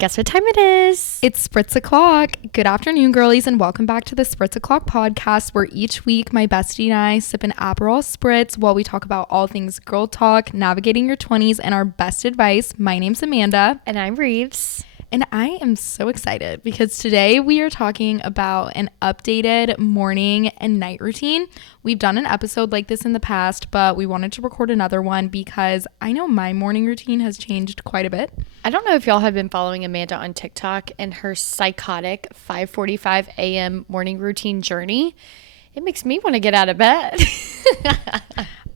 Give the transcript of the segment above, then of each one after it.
Guess what time it is? It's Spritz O'Clock. Good afternoon, girlies, and welcome back to the Spritz O'Clock podcast, where each week my bestie and I sip an Aperol Spritz while we talk about all things girl talk, navigating your 20s, and our best advice. My name's Amanda. And I'm Rives. And I am so excited because today we are talking about an updated morning and night routine. We've done an episode like this in the past, but we wanted to record another one because I know my morning routine has changed quite a bit. I don't know if y'all have been following Amanda on TikTok and her psychotic 5:45 a.m. morning routine journey. It makes me want to get out of bed.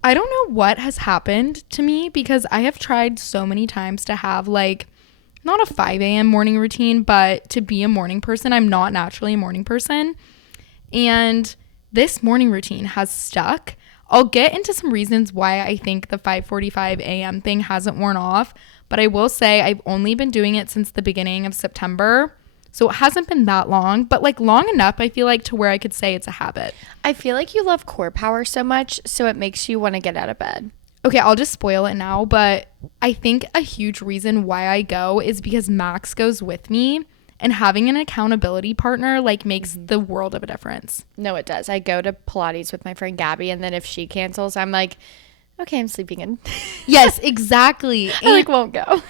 I don't know what has happened to me because I have tried so many times to have not a 5 a.m. morning routine, but to be a morning person. I'm not naturally a morning person. And this morning routine has stuck. I'll get into some reasons why I think the 5:45 a.m. thing hasn't worn off, but I will say I've only been doing it since the beginning of September. So it hasn't been that long, but long enough, I feel like, to where I could say it's a habit. I feel like you love core power so much, so it makes you want to get out of bed. Okay, I'll just spoil it now, but I think a huge reason why I go is because Max goes with me, and having an accountability partner makes the world of a difference. No, it does. I go to Pilates with my friend Gabby, and then if she cancels, I'm like, okay, I'm sleeping in. Yes, exactly. I won't go.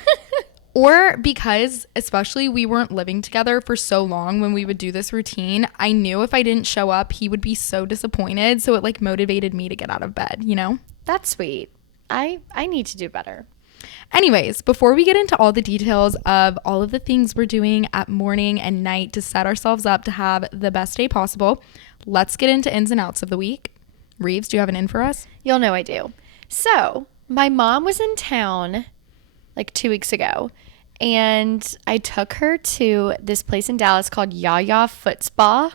Or because, especially, we weren't living together for so long when we would do this routine, I knew if I didn't show up, he would be so disappointed. So it motivated me to get out of bed, you know? That's sweet. I need to do better. Anyways, before we get into all the details of all of the things we're doing at morning and night to set ourselves up to have the best day possible, let's get into ins and outs of the week. Rives, do you have an in for us? You'll know I do. So my mom was in town 2 weeks ago, and I took her to this place in Dallas called Yaya Foot Spa.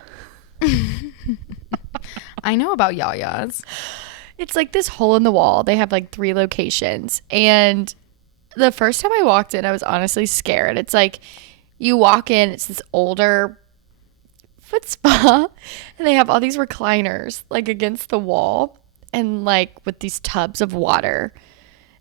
I know about Yaya's. It's this hole in the wall. They have 3 locations. And the first time I walked in, I was honestly scared. It's you walk in, it's this older foot spa, and they have all these recliners against the wall and with these tubs of water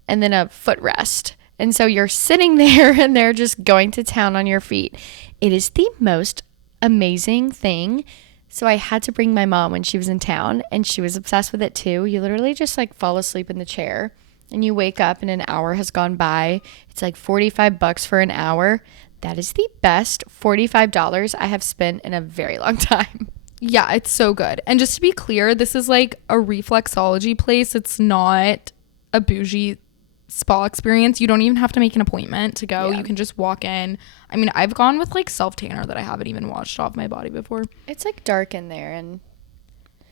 and then a footrest. And so you're sitting there and they're just going to town on your feet. It is the most amazing thing. So I had to bring my mom when she was in town, and she was obsessed with it too. You literally just fall asleep in the chair and you wake up and an hour has gone by. It's $45 for an hour. That is the best $45 I have spent in a very long time. Yeah, it's so good. And just to be clear, this is a reflexology place. It's not a bougie spa experience. You don't even have to make an appointment to go. You can just walk in. I mean, I've gone with self tanner that I haven't even washed off my body before. It's dark in there, and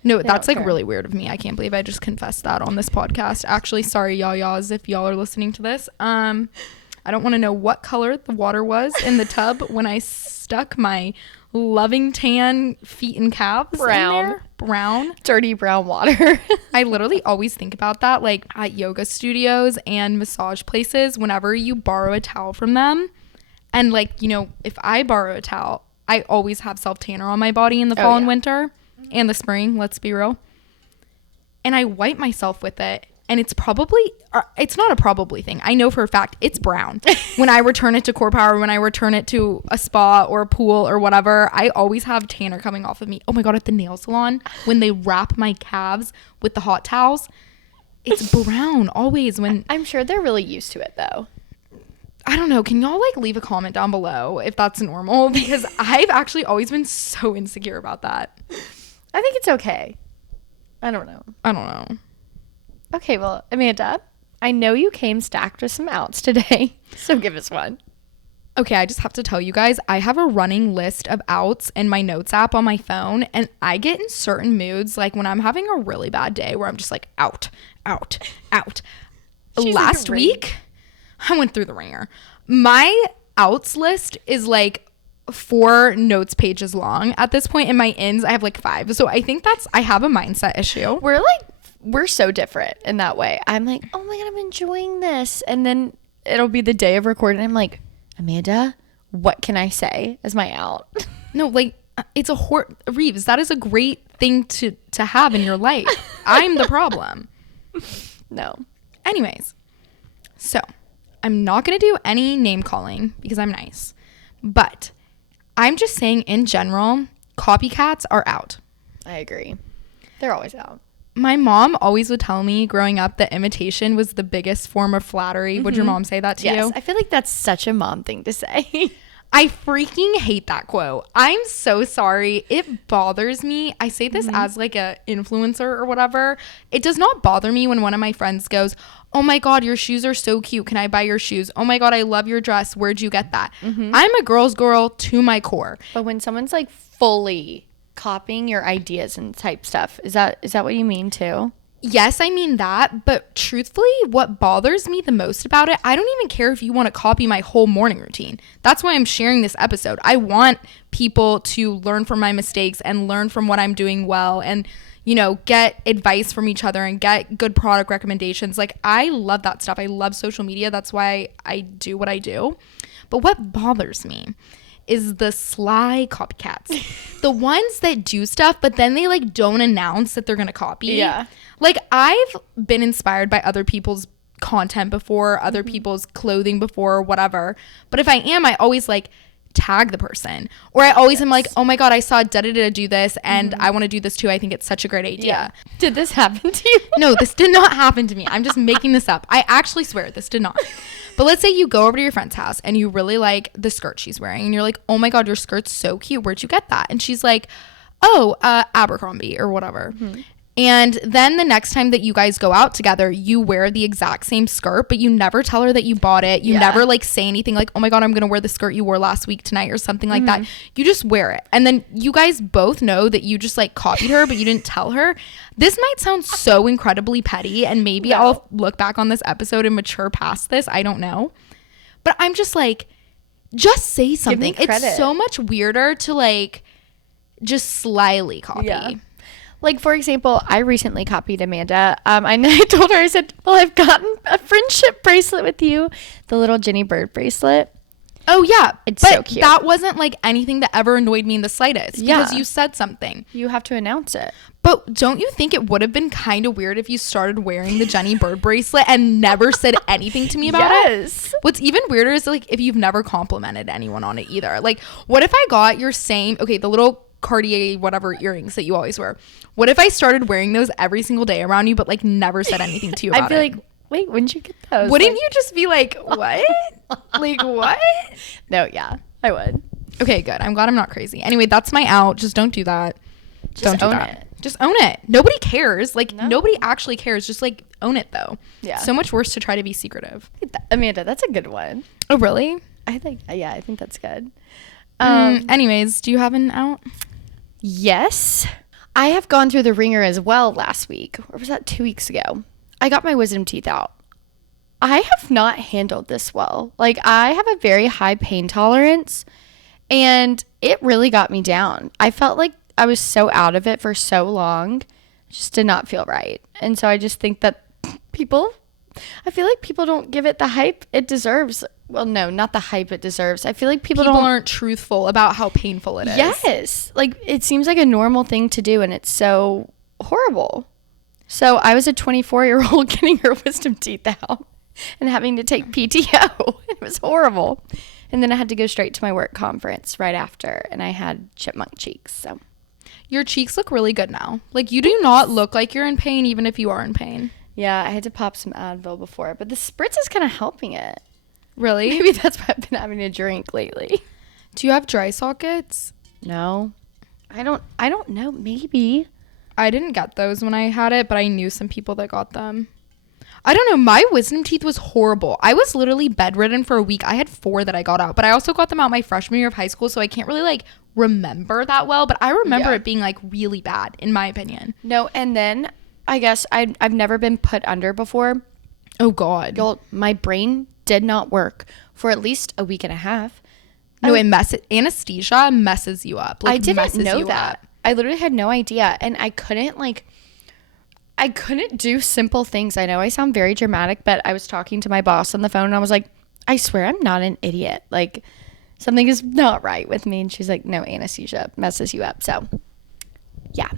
no, that's really weird of me. I can't believe I just confessed that on this podcast. Actually, sorry, yayas, if y'all are listening to this. I don't want to know what color the water was in the tub when I stuck my loving tan feet and calves in there. Brown. Dirty brown water. I literally always think about that at yoga studios and massage places whenever you borrow a towel from them. And if I borrow a towel, I always have self tanner on my body in the fall and winter and the spring, let's be real. And I wipe myself with it. And it's not a probably thing. I know for a fact it's brown. When I return it to Core Power, when I return it to a spa or a pool or whatever, I always have tanner coming off of me. Oh my God, at the nail salon, when they wrap my calves with the hot towels, it's brown always. I'm sure they're really used to it though. I don't know. Can y'all leave a comment down below if that's normal? Because I've actually always been so insecure about that. I think it's okay. I don't know. Okay, well, Amanda, I know you came stacked with some outs today, so give us one. Okay, I just have to tell you guys, I have a running list of outs in my notes app on my phone, and I get in certain moods, when I'm having a really bad day where I'm just out. Last week, I went through the ringer. My outs list is 4 notes pages long at this point. In my ins, I have 5. So I think I have a mindset issue. We're so different in that way. I'm oh my God, I'm enjoying this. And then it'll be the day of recording. I'm Amanda, what can I say as my out? No, it's Rives, that is a great thing to have in your life. I'm the problem. No. Anyways, so I'm not going to do any name calling because I'm nice. But I'm just saying, in general, copycats are out. I agree. They're always out. My mom always would tell me growing up that imitation was the biggest form of flattery. Would your mom say that to you? Yes, I feel like that's such a mom thing to say. I freaking hate that quote. I'm so sorry. It bothers me. I say this as like a influencer or whatever. It does not bother me when one of my friends goes, oh my God, your shoes are so cute. Can I buy your shoes? Oh my God, I love your dress. Where'd you get that? I'm a girl's girl to my core. But when someone's like fully copying your ideas and type stuff, is that what you mean too? Yes, I mean that, but truthfully, what bothers me the most about it, I don't even care if you want to copy my whole morning routine. That's why I'm sharing this episode. I want people to learn from my mistakes and learn from what I'm doing well and, you know, get advice from each other and get good product recommendations. Like, I love that stuff. I love social media. That's why I do what I do. But what bothers me is the sly copycats. The ones that do stuff, but then they like don't announce that they're gonna copy. Yeah. Like, I've been inspired by other people's content before, other people's clothing before, or whatever. But if I am, I always like tag the person. Or I always am like, oh my God, I saw da-da-da do this and I want to do this too. I think it's such a great idea. Yeah. Did this happen to you? No, this did not happen to me. I'm just making this up. I actually swear this did not. But let's say you go over to your friend's house and you really like the skirt she's wearing and you're like, oh my God, your skirt's so cute. Where'd you get that? And she's like, oh, Abercrombie or whatever. And then the next time that you guys go out together, you wear the exact same skirt, but you never tell her that you bought it. You never like say anything like, oh my God, I'm going to wear the skirt you wore last week tonight or something like that. You just wear it. And then you guys both know that you just like copied her, but you didn't tell her. This might sound so incredibly petty, and maybe I'll look back on this episode and mature past this. I don't know. But I'm just like, just say something. It's so much weirder to like just slyly copy. Yeah. Like, for example, I recently copied Amanda. I told her, I said, well, I've gotten a friendship bracelet with you. The little Jenny Bird bracelet. Oh, yeah. It's but so cute. That wasn't like anything that ever annoyed me in the slightest. Because you said something. You have to announce it. But don't you think it would have been kind of weird if you started wearing the Jenny Bird bracelet and never said anything to me about it? What's even weirder is like if you've never complimented anyone on it either. Like, what if I got your same, okay, the little Cartier whatever earrings that you always wear. What if I started wearing those every single day around you but like never said anything to you about it? I'd be like, wait, when'd you get those? Wouldn't you just be like, what? Like, what? No, yeah, I would. Okay, good. I'm glad I'm not crazy. Anyway, that's my out. Just don't do that. Just own it. Just own it. Nobody cares. Like, nobody actually cares. Just like own it though. Yeah. So much worse to try to be secretive. Amanda, that's a good one. Oh, really? I think that's good. Anyways, do you have an out? Yes. I have gone through the ringer as well last week. Or was that 2 weeks ago? I got my wisdom teeth out. I have not handled this well. Like, I have a very high pain tolerance, and it really got me down. I felt like I was so out of it for so long. It just did not feel right. And so I just think that I feel like people don't give it the hype it deserves. Well, no, not the hype it deserves. I feel like people aren't truthful about how painful it is. Yes. Like, it seems like a normal thing to do, and it's so horrible. So I was a 24-year-old getting her wisdom teeth out and having to take PTO. It was horrible. And then I had to go straight to my work conference right after, and I had chipmunk cheeks. So your cheeks look really good now. Like, you do not look like you're in pain, even if you are in pain. Yeah, I had to pop some Advil before, but the spritz is kind of helping it. Really? Maybe that's why I've been having to drink lately. Do you have dry sockets? No. I don't know. Maybe. I didn't get those when I had it, but I knew some people that got them. I don't know. My wisdom teeth was horrible. I was literally bedridden for a week. I had 4 that I got out, but I also got them out my freshman year of high school, so I can't really like remember that well, but I remember it being like really bad, in my opinion. No, and then I guess I've never been put under before. Oh, God. My brain did not work for at least a week and a half. No, anesthesia messes you up. Like, I didn't know that. I literally had no idea, and I couldn't do simple things. I know I sound very dramatic, but I was talking to my boss on the phone, and I was like, I swear I'm not an idiot. Like, something is not right with me. And she's like, no, anesthesia messes you up. So, yeah.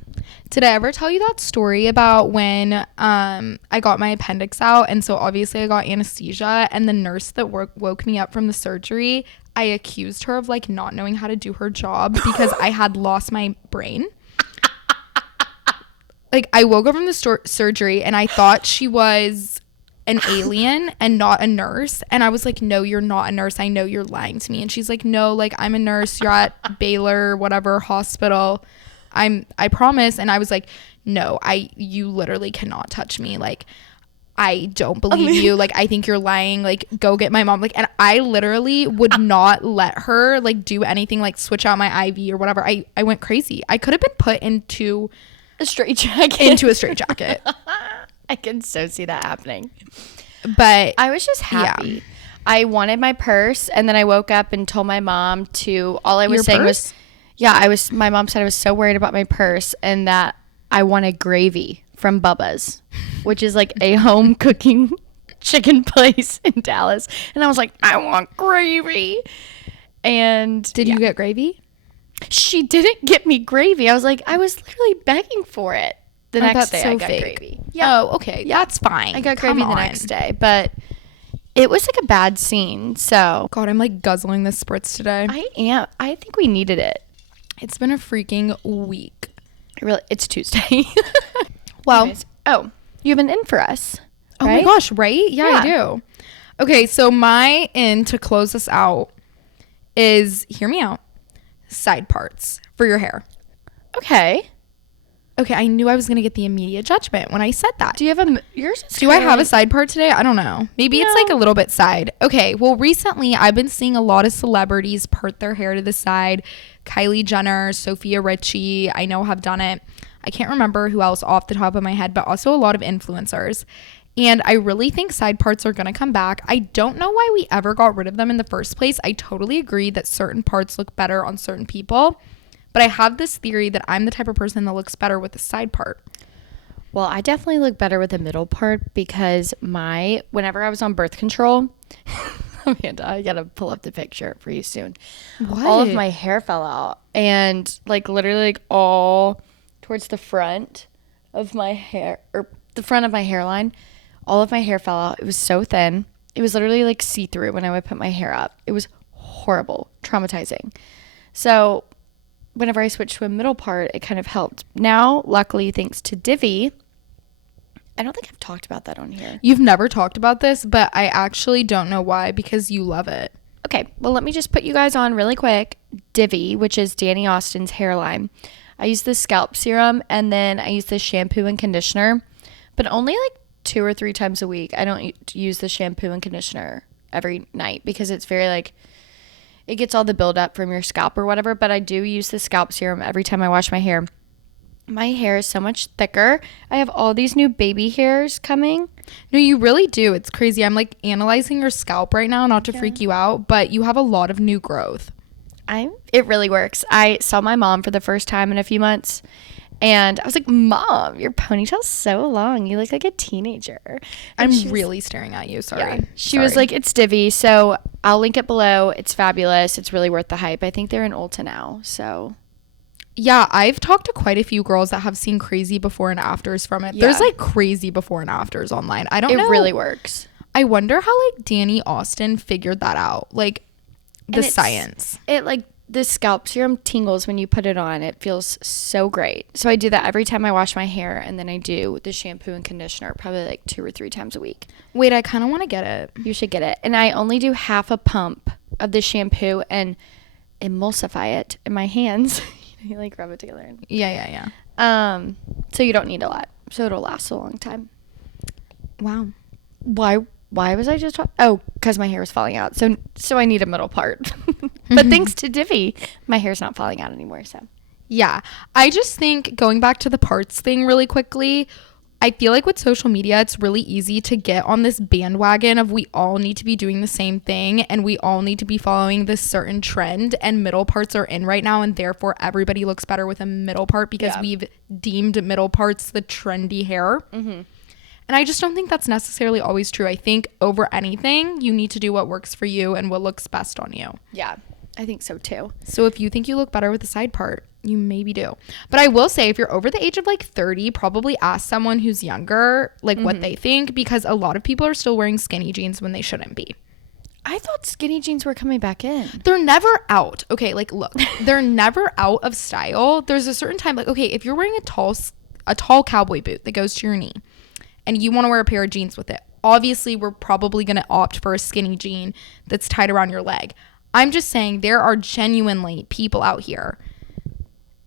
Did I ever tell you that story about when I got my appendix out? And so obviously I got anesthesia, and the nurse that woke me up from the surgery, I accused her of like not knowing how to do her job because I had lost my brain. Like, I woke up from the surgery and I thought she was an alien and not a nurse. And I was like, no, you're not a nurse. I know you're lying to me. And she's like, no, like, I'm a nurse. You're at Baylor, whatever hospital. I promise. And I was like, no, you literally cannot touch me. Like, I don't believe you. Like, I think you're lying. Like, go get my mom. Like, and I literally would not let her like do anything, like switch out my IV or whatever. I went crazy. I could have been put into a straitjacket. I can so see that happening. But I was just happy. Yeah. I wanted my purse, and then I woke up and told my mom to. All I was saying was, my mom said I was so worried about my purse and that I wanted gravy from Bubba's, which is like a home cooking chicken place in Dallas. And I was like, I want gravy. And did you get gravy? She didn't get me gravy. I was literally begging for it. The next day I got gravy. Yeah. Oh, okay. Yeah. That's fine. I got gravy the next day, but it was like a bad scene. So God, I'm like guzzling this spritz today. I am. I think we needed it. It's been a freaking week. It's Tuesday. Well, anyways. Oh, you have an in for us. Oh my gosh, right? Yeah, I do. Okay, so my in to close this out is, hear me out, side parts for your hair. Okay, I knew I was going to get the immediate judgment when I said that. Do you have yours? Do I have a side part today? I don't know. Maybe it's like a little bit side. Okay, well, recently I've been seeing a lot of celebrities part their hair to the side. Kylie Jenner, Sophia Richie, I know have done it. I can't remember who else off the top of my head, but also a lot of influencers. And I really think side parts are going to come back. I don't know why we ever got rid of them in the first place. I totally agree that certain parts look better on certain people. But I have this theory that I'm the type of person that looks better with the side part. Well, I definitely look better with the middle part because whenever I was on birth control, Amanda, I got to pull up the picture for you soon. What? All of my hair fell out. And like literally like all towards the front of my hair, or the front of my hairline, all of my hair fell out. It was so thin. It was literally like see-through when I would put my hair up. It was horrible, traumatizing. So whenever I switched to a middle part, it kind of helped. Now, luckily, thanks to Divi, I don't think I've talked about that on here. You've never talked about this, but I actually don't know why, because you love it. Okay, well, let me just put you guys on really quick. Divi, which is Danny Austin's hairline. I use the scalp serum, and then I use the shampoo and conditioner, but only like 2 or 3 times a week. I don't use the shampoo and conditioner every night because it's very like, it gets all the buildup from your scalp or whatever, but I do use the scalp serum every time I wash my hair. My hair is so much thicker. I have all these new baby hairs coming. No, you really do. It's crazy. I'm like analyzing your scalp right now, not to freak you out, but you have a lot of new growth. It really works. I saw my mom for the first time in a few months, and I was like, Mom, your ponytail's so long. You look like a teenager. And I'm really staring at you. Sorry. Yeah. She was like, it's Divi. So I'll link it below. It's fabulous. It's really worth the hype. I think they're in Ulta now. So yeah, I've talked to quite a few girls that have seen crazy before and afters from it. Yeah. There's like crazy before and afters online. I don't know. It really works. I wonder how like Danny Austin figured that out. Like the science. It like the scalp serum tingles when you put it on. It feels so great. So I do that every time I wash my hair, and then I do the shampoo and conditioner probably like 2 or 3 times a week. Wait, I kind of want to get it. You should get it. And I only do half a pump of the shampoo and emulsify it in my hands. You like rub it together. Yeah. So you don't need a lot. So it'll last a long time. Wow. Why was I just talking? Oh, because my hair was falling out. So I need a middle part. But thanks to Divi, my hair's not falling out anymore. So yeah, I just think going back to the parts thing really quickly, I feel like with social media, it's really easy to get on this bandwagon of we all need to be doing the same thing and we all need to be following this certain trend, and middle parts are in right now, and therefore everybody looks better with a middle part because we've deemed middle parts the trendy hair. Mm-hmm. And I just don't think that's necessarily always true. I think over anything, you need to do what works for you and what looks best on you. Yeah, I think so too. So if you think you look better with the side part, you maybe do. But I will say, if you're over the age of like 30, probably ask someone who's younger like what they think, because a lot of people are still wearing skinny jeans when they shouldn't be. I thought skinny jeans were coming back in. They're never out. Okay, like look, they're never out of style. There's a certain time, like, okay, if you're wearing a tall cowboy boot that goes to your knee and you want to wear a pair of jeans with it, obviously we're probably going to opt for a skinny jean that's tied around your leg. I'm just saying there are genuinely people out here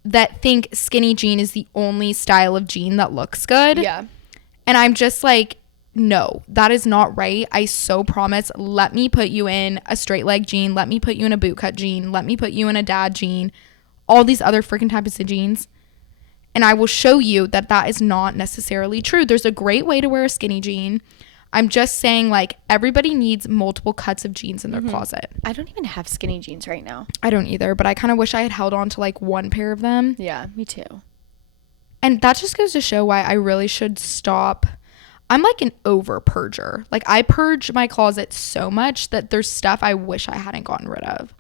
that think skinny jean is the only style of jean that looks good. Yeah. And I'm just like, no, that is not right. I so promise. Let me put you in a straight leg jean. Let me put you in a bootcut jean. Let me put you in a dad jean. All these other freaking types of jeans. And I will show you that that is not necessarily true. There's a great way to wear a skinny jean. I'm just saying, like, everybody needs multiple cuts of jeans in their closet. I don't even have skinny jeans right now. I don't either, but I kind of wish I had held on to like one pair of them. Yeah, me too. And that just goes to show why I really should stop. I'm like an over purger. Like, I purge my closet so much that there's stuff I wish I hadn't gotten rid of.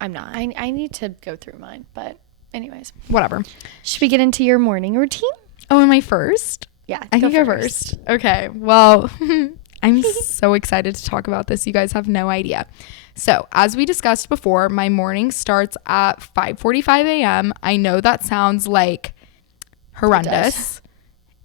I'm not. I need to go through mine, but anyways. Whatever. Should we get into your morning routine? Oh, am I first? Yeah, I can go first. Okay. Well, I'm so excited to talk about this. You guys have no idea. So, as we discussed before, my morning starts at 5:45 a.m. I know that sounds like horrendous.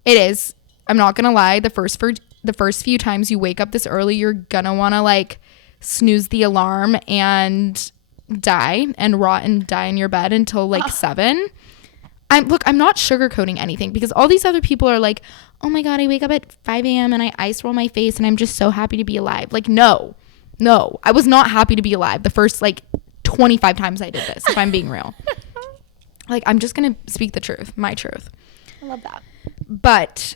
It is. I'm not gonna lie. The first few times you wake up this early, you're gonna want to like snooze the alarm and die and rot and die in your bed until like 7. I'm not sugarcoating anything because all these other people are like, oh my God, I wake up at 5 a.m. and I ice roll my face and I'm just so happy to be alive. Like, no, I was not happy to be alive the first like 25 times I did this, if I'm being real. Like, I'm just going to speak the truth, my truth. I love that. But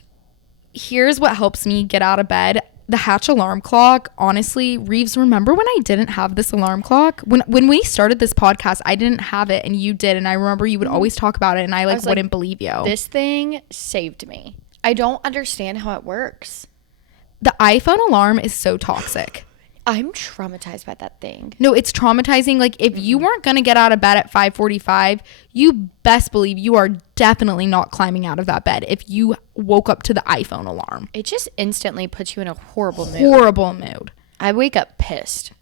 here's what helps me get out of bed. The Hatch alarm clock, honestly, Rives, remember when I didn't have this alarm clock? When we started this podcast, I didn't have it and you did. And I remember you would always talk about it and I wouldn't believe you. This thing saved me. I don't understand how it works. The iPhone alarm is so toxic. I'm traumatized by that thing. No, it's traumatizing. Like, if you weren't going to get out of bed at 5:45, you best believe you are definitely not climbing out of that bed if you woke up to the iPhone alarm. It just instantly puts you in a horrible mood. Horrible mood. I wake up pissed.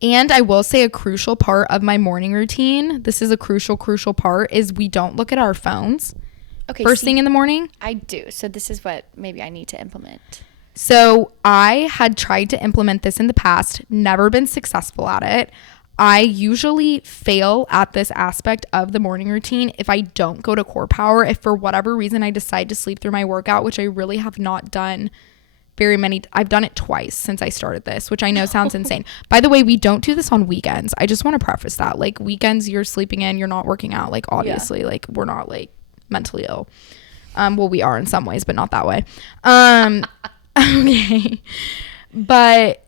And I will say a crucial part of my morning routine, this is a crucial part, is we don't look at our phones first thing in the morning. I do. So this is what maybe I need to implement. So I had tried to implement this in the past, never been successful at it. I usually fail at this aspect of the morning routine if I don't go to core power. If for whatever reason I decide to sleep through my workout, which I really have not done very many. I've done it twice since I started this, which I know sounds insane. By the way, we don't do this on weekends. I just want to preface that. Like, weekends, you're sleeping in, you're not working out. Like, obviously, like, we're not like mentally ill. Well, we are in some ways, but not that way. Okay. But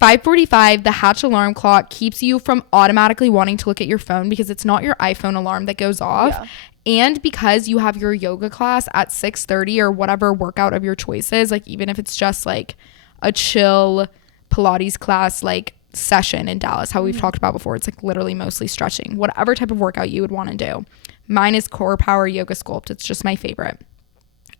5:45, the Hatch alarm clock keeps you from automatically wanting to look at your phone because it's not your iPhone alarm that goes off. Yeah. And because you have your yoga class at 6:30 or whatever workout of your choices, like even if it's just like a chill Pilates class, like session in Dallas, how we've talked about before, it's like literally mostly stretching, whatever type of workout you would want to do. Mine is core power yoga sculpt. It's just my favorite.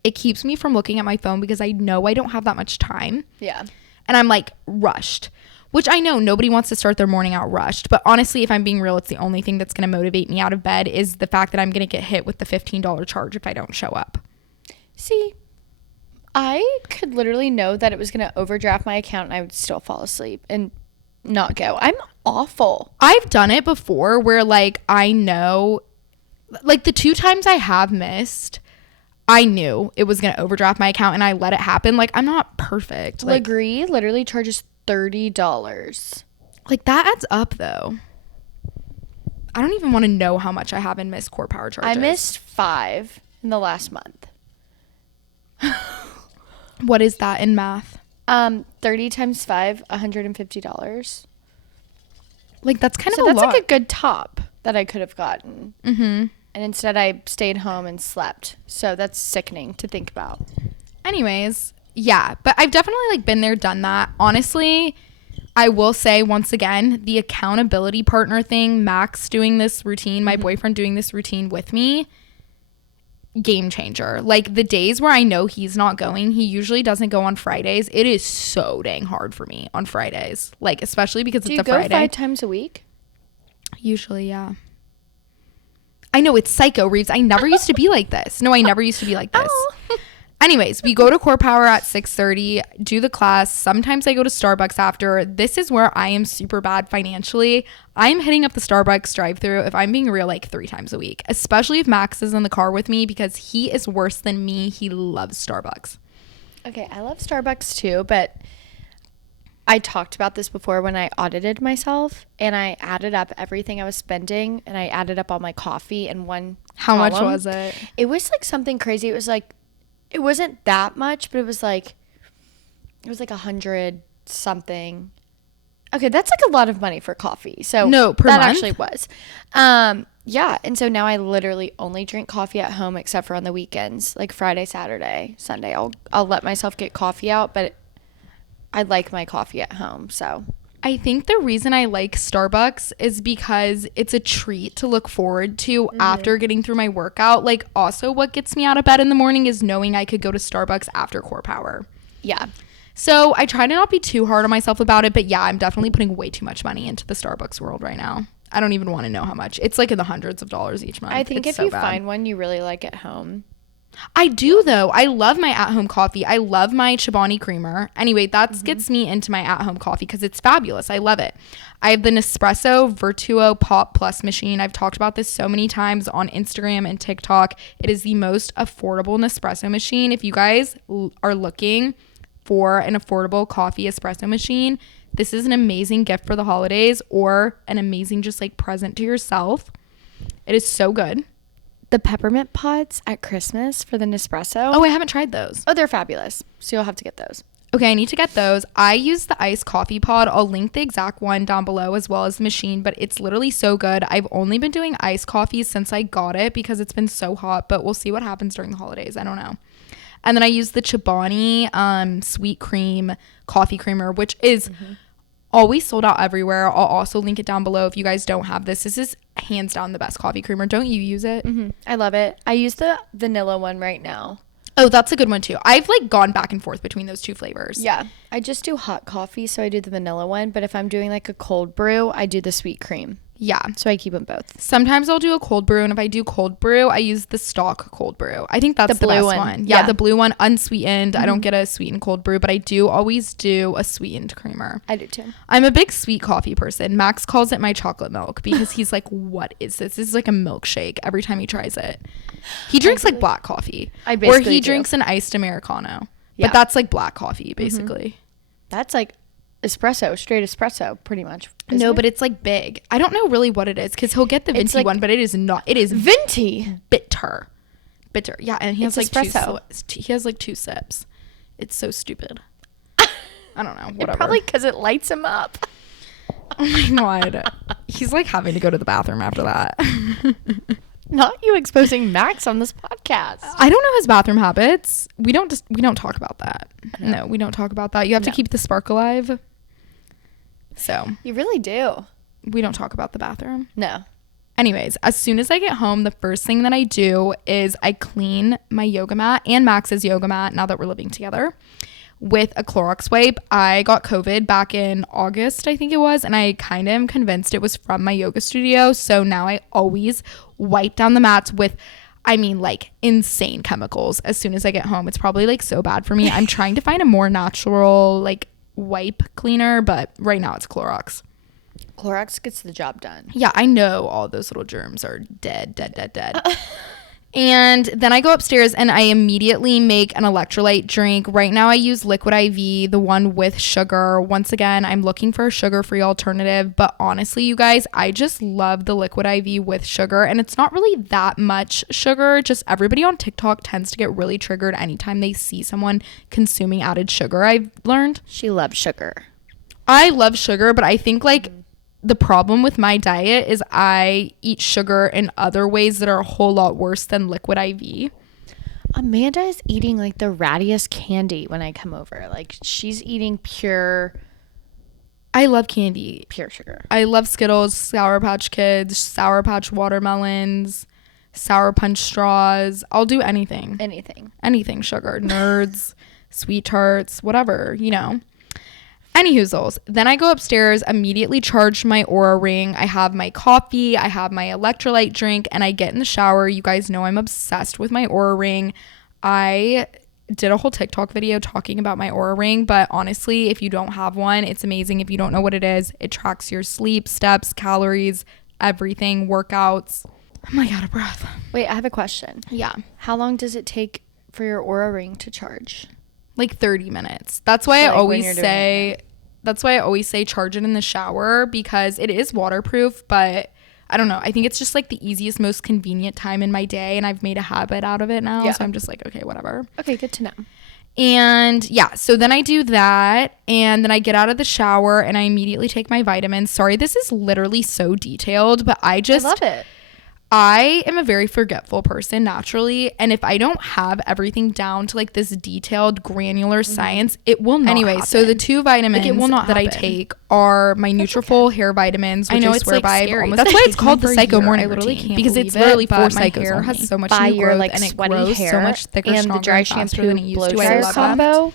It keeps me from looking at my phone because I know I don't have that much time. Yeah. And I'm like rushed, which I know nobody wants to start their morning out rushed. But honestly, if I'm being real, it's the only thing that's going to motivate me out of bed is the fact that I'm going to get hit with the $15 charge if I don't show up. See, I could literally know that it was going to overdraft my account and I would still fall asleep and not go. I'm awful. I've done it before where like I know, like the 2 times I have missed, I knew it was going to overdraft my account and I let it happen. Like, I'm not perfect. Like, Legree literally charges $30. Like, that adds up, though. I don't even want to know how much I have in missed core power charges. I missed 5 in the last month. What is that in math? 30 times 5, $150. Like, that's kind of a lot. So that's like a good top that I could have gotten. Mm-hmm. And instead I stayed home and slept. So that's sickening to think about. Anyways, yeah. But I've definitely like been there, done that. Honestly, I will say once again, the accountability partner thing, Max doing this routine, my boyfriend doing this routine with me, game changer. Like the days where I know he's not going, he usually doesn't go on Fridays. It is so dang hard for me on Fridays, like especially because Do it's you a go Friday. 5 times a week? Usually, yeah. I know, it's psycho, Reeves. I never used to be like this. No, I never used to be like this. Oh. Anyways, we go to Core Power at 6:30, do the class. Sometimes I go to Starbucks after. This is where I am super bad financially. I'm hitting up the Starbucks drive-thru, if I'm being real, like 3 times a week, especially if Max is in the car with me because he is worse than me. He loves Starbucks. Okay, I love Starbucks too, but I talked about this before when I audited myself, and I added up everything I was spending, and I added up all my coffee in one How much column. was it? It was like something crazy. It was like, it wasn't that much, but it was like 100 something. Okay, that's like a lot of money for coffee. So No, per that month? actually was. Yeah, and so now I literally only drink coffee at home except for on the weekends, like Friday, Saturday, Sunday. I'll let myself get coffee out, but I like my coffee at home. So I think the reason I like Starbucks is because it's a treat to look forward to after getting through my workout. Like, also, what gets me out of bed in the morning is knowing I could go to Starbucks after Core Power. yeah. So I try to not be too hard on myself about it, but yeah, I'm definitely putting way too much money into the Starbucks world right now. I don't even want to know how much. It's like in the hundreds of dollars each month. I think It's if so you bad. find one you really like at home. I do though. I love my at-home coffee. I love my Chobani creamer. Anyway, that gets me into my at-home coffee because it's fabulous. I love it. I have the Nespresso Vertuo Pop Plus machine. I've talked about this so many times on Instagram and TikTok. It is the most affordable Nespresso machine. If you guys are looking for an affordable coffee espresso machine, this is an amazing gift for the holidays or an amazing just like present to yourself. It is so good. The peppermint pods at Christmas for the Nespresso. Oh, I haven't tried those. Oh, they're fabulous. So you'll have to get those. Okay, I need to get those. I use the iced coffee pod. I'll link the exact one down below as well as the machine, but it's literally so good. I've only been doing iced coffee since I got it because it's been so hot, but we'll see what happens during the holidays. I don't know. And then I use the Chobani sweet cream coffee creamer, which is always sold out everywhere. I'll also link it down below if you guys don't have this. This is hands down the best coffee creamer. Don't you use it? I love it. I use the vanilla one right now. Oh, that's a good one too. I've like gone back and forth between those two flavors. Yeah. I just do hot coffee, so I do the vanilla one. But if I'm doing like a cold brew, I do the sweet cream. Yeah. So I keep them both. Sometimes I'll do a cold brew, and if I do cold brew, I use the stock cold brew. I think that's the blue best one. one. Yeah, Yeah. the blue one, unsweetened. I don't get a sweetened cold brew, but I do always do a sweetened creamer. I do too. I'm a big sweet coffee person. Max calls it my chocolate milk because he's like, what is this? This is like a milkshake every time he tries it. He drinks like black coffee. I Or basically he do. drinks an iced Americano. Yeah. But that's like black coffee, basically. That's like espresso, straight espresso, pretty much. No, but it's like big. I don't know really what it is because he'll get the It's venti like- one, but it is not. It is venti. bitter. Yeah, and he has It's like espresso. he has like 2 sips. It's so stupid. I don't know. Whatever. Probably because it lights him up. Oh my god. He's like having to go to the bathroom after that. Not you exposing Max on this podcast. I don't know his bathroom habits. We don't talk about that. No, we don't talk about that. You have to No. keep the spark alive. So, You really do. we don't talk about the bathroom. No. Anyways, as soon as I get home, the first thing that I do is I clean my yoga mat and Max's yoga mat now that we're living together with a Clorox wipe. I got COVID back in August, I think it was, and I kind of am convinced it was from my yoga studio. So now I always wipe down the mats with, I mean, like insane chemicals as soon as I get home. It's probably like so bad for me. I'm trying to find a more natural like wipe cleaner, but right now it's Clorox. Clorox gets the job done. Yeah, I know all those little germs are dead. And then I go upstairs and I immediately make an electrolyte drink. Right now I use Liquid IV, the one with sugar. Once again, I'm looking for a sugar-free alternative. But honestly, you guys, I just love the Liquid IV with sugar. And it's not really that much sugar. Just everybody on TikTok tends to get really triggered anytime they see someone consuming added sugar, I've learned. She loves sugar. I love sugar, but I think like the problem with my diet is I eat sugar in other ways that are a whole lot worse than Liquid IV. Amanda is eating like the rattiest candy when I come over. Like she's eating pure I love candy. sugar. I love Skittles, Sour Patch Kids, Sour Patch watermelons, sour punch straws. I'll do anything. Anything. Sugar. Nerds, sweet tarts, whatever, you know. Anyhoozles. Then I go upstairs, immediately charge my Aura Ring. I have my coffee. I have my electrolyte drink. And I get in the shower. You guys know I'm obsessed with my Aura Ring. I did a whole TikTok video talking about my Aura Ring. But honestly, if you don't have one, it's amazing. If you don't know what it is, it tracks your sleep, steps, calories, everything, workouts. I'm like out of breath. Wait, I have a question. Yeah. How long does it take for your Aura Ring to charge? Like 30 minutes. That's why I always say charge it in the shower, because it is waterproof, but I don't know. I think it's just like the easiest, most convenient time in my day, and I've made a habit out of it now. Yeah. So I'm just like, okay, whatever. Okay, good to know. And yeah, so then I do that, and then I get out of the shower and I immediately take my vitamins. Sorry, this is literally so detailed, but I love it. I am a very forgetful person naturally, and if I don't have everything down to like this detailed granular science, it will not happen. So the 2 vitamins that I take are my Nutrafol hair vitamins, which I swear by. That's why it's called the Psycho Morning Routine, because it's literally for psychos. My hair has so much new growth, and it grows so much thicker, and stronger, the dry and faster shampoo than it used to. I love combo.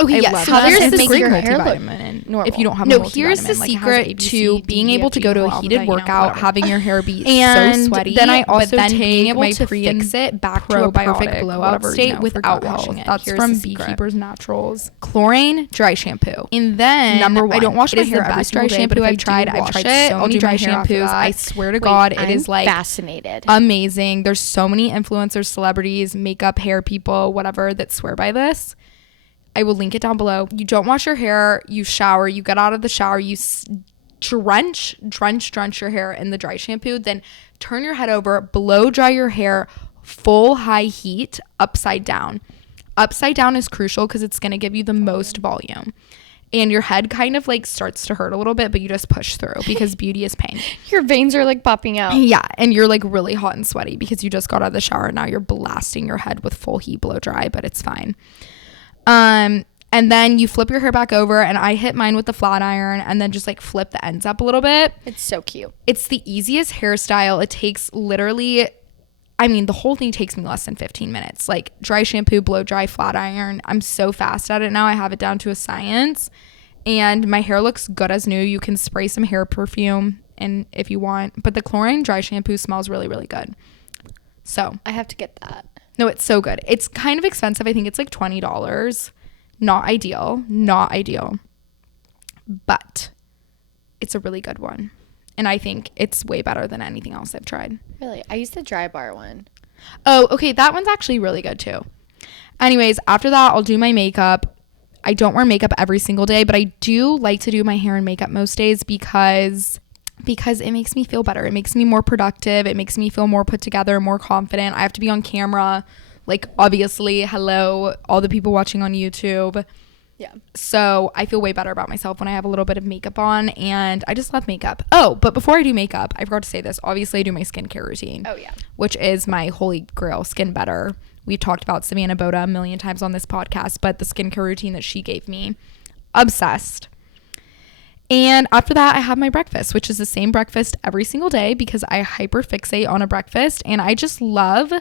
Okay, yes. So here's the secret multivitamin. If you don't have a multivitamin, here's the secret to being able to go to a heated workout, having your hair be so sweaty, then I also being able to fix it back to a perfect blowout state without washing it. That's from Beekeeper's Naturals. Chlorine dry shampoo. And then number 1, I don't wash my hair every dry shampoo I've tried. I've tried so many dry shampoos. I swear to God, it is like fascinated, amazing. There's so many influencers, celebrities, makeup, hair people, whatever, that swear by this. I will link it down below. You don't wash your hair, you shower, you get out of the shower, you drench your hair in the dry shampoo, then turn your head over, blow dry your hair, full high heat, upside down. Upside down is crucial because it's going to give you the most volume. And your head kind of like starts to hurt a little bit, but you just push through because beauty is pain. Your veins are like popping out. Yeah, and you're like really hot and sweaty because you just got out of the shower and now you're blasting your head with full heat blow dry, but it's fine. And then you flip your hair back over, and I hit mine with the flat iron and then just like flip the ends up a little bit. It's so cute. It's the easiest hairstyle. It takes literally, I mean, the whole thing takes me less than 15 minutes. Like dry shampoo, blow dry, flat iron. I'm so fast at it now. I have it down to a science, and my hair looks good as new. You can spray some hair perfume and if you want, but the chlorine dry shampoo smells really, really good. So I have to get that. No, it's so good. It's kind of expensive. I think it's like $20. Not ideal, but it's a really good one. And I think it's way better than anything else I've tried. Really? I use the Dry Bar one. Oh, okay. That one's actually really good too. Anyways, after that, I'll do my makeup. I don't wear makeup every single day, but I do like to do my hair and makeup most days because it makes me feel better. It makes me more productive. It makes me feel more put together, more confident. I have to be on camera. Like, obviously, hello, all the people watching on YouTube. Yeah. So I feel way better about myself when I have a little bit of makeup on, and I just love makeup. Oh, but before I do makeup, I forgot to say this. Obviously, I do my skincare routine. Oh, yeah. Which is my holy grail, Skin Better. We've talked about Savannah Boda a million times on this podcast, but the skincare routine that she gave me, obsessed. And after that, I have my breakfast, which is the same breakfast every single day because I hyperfixate on a breakfast, and I just love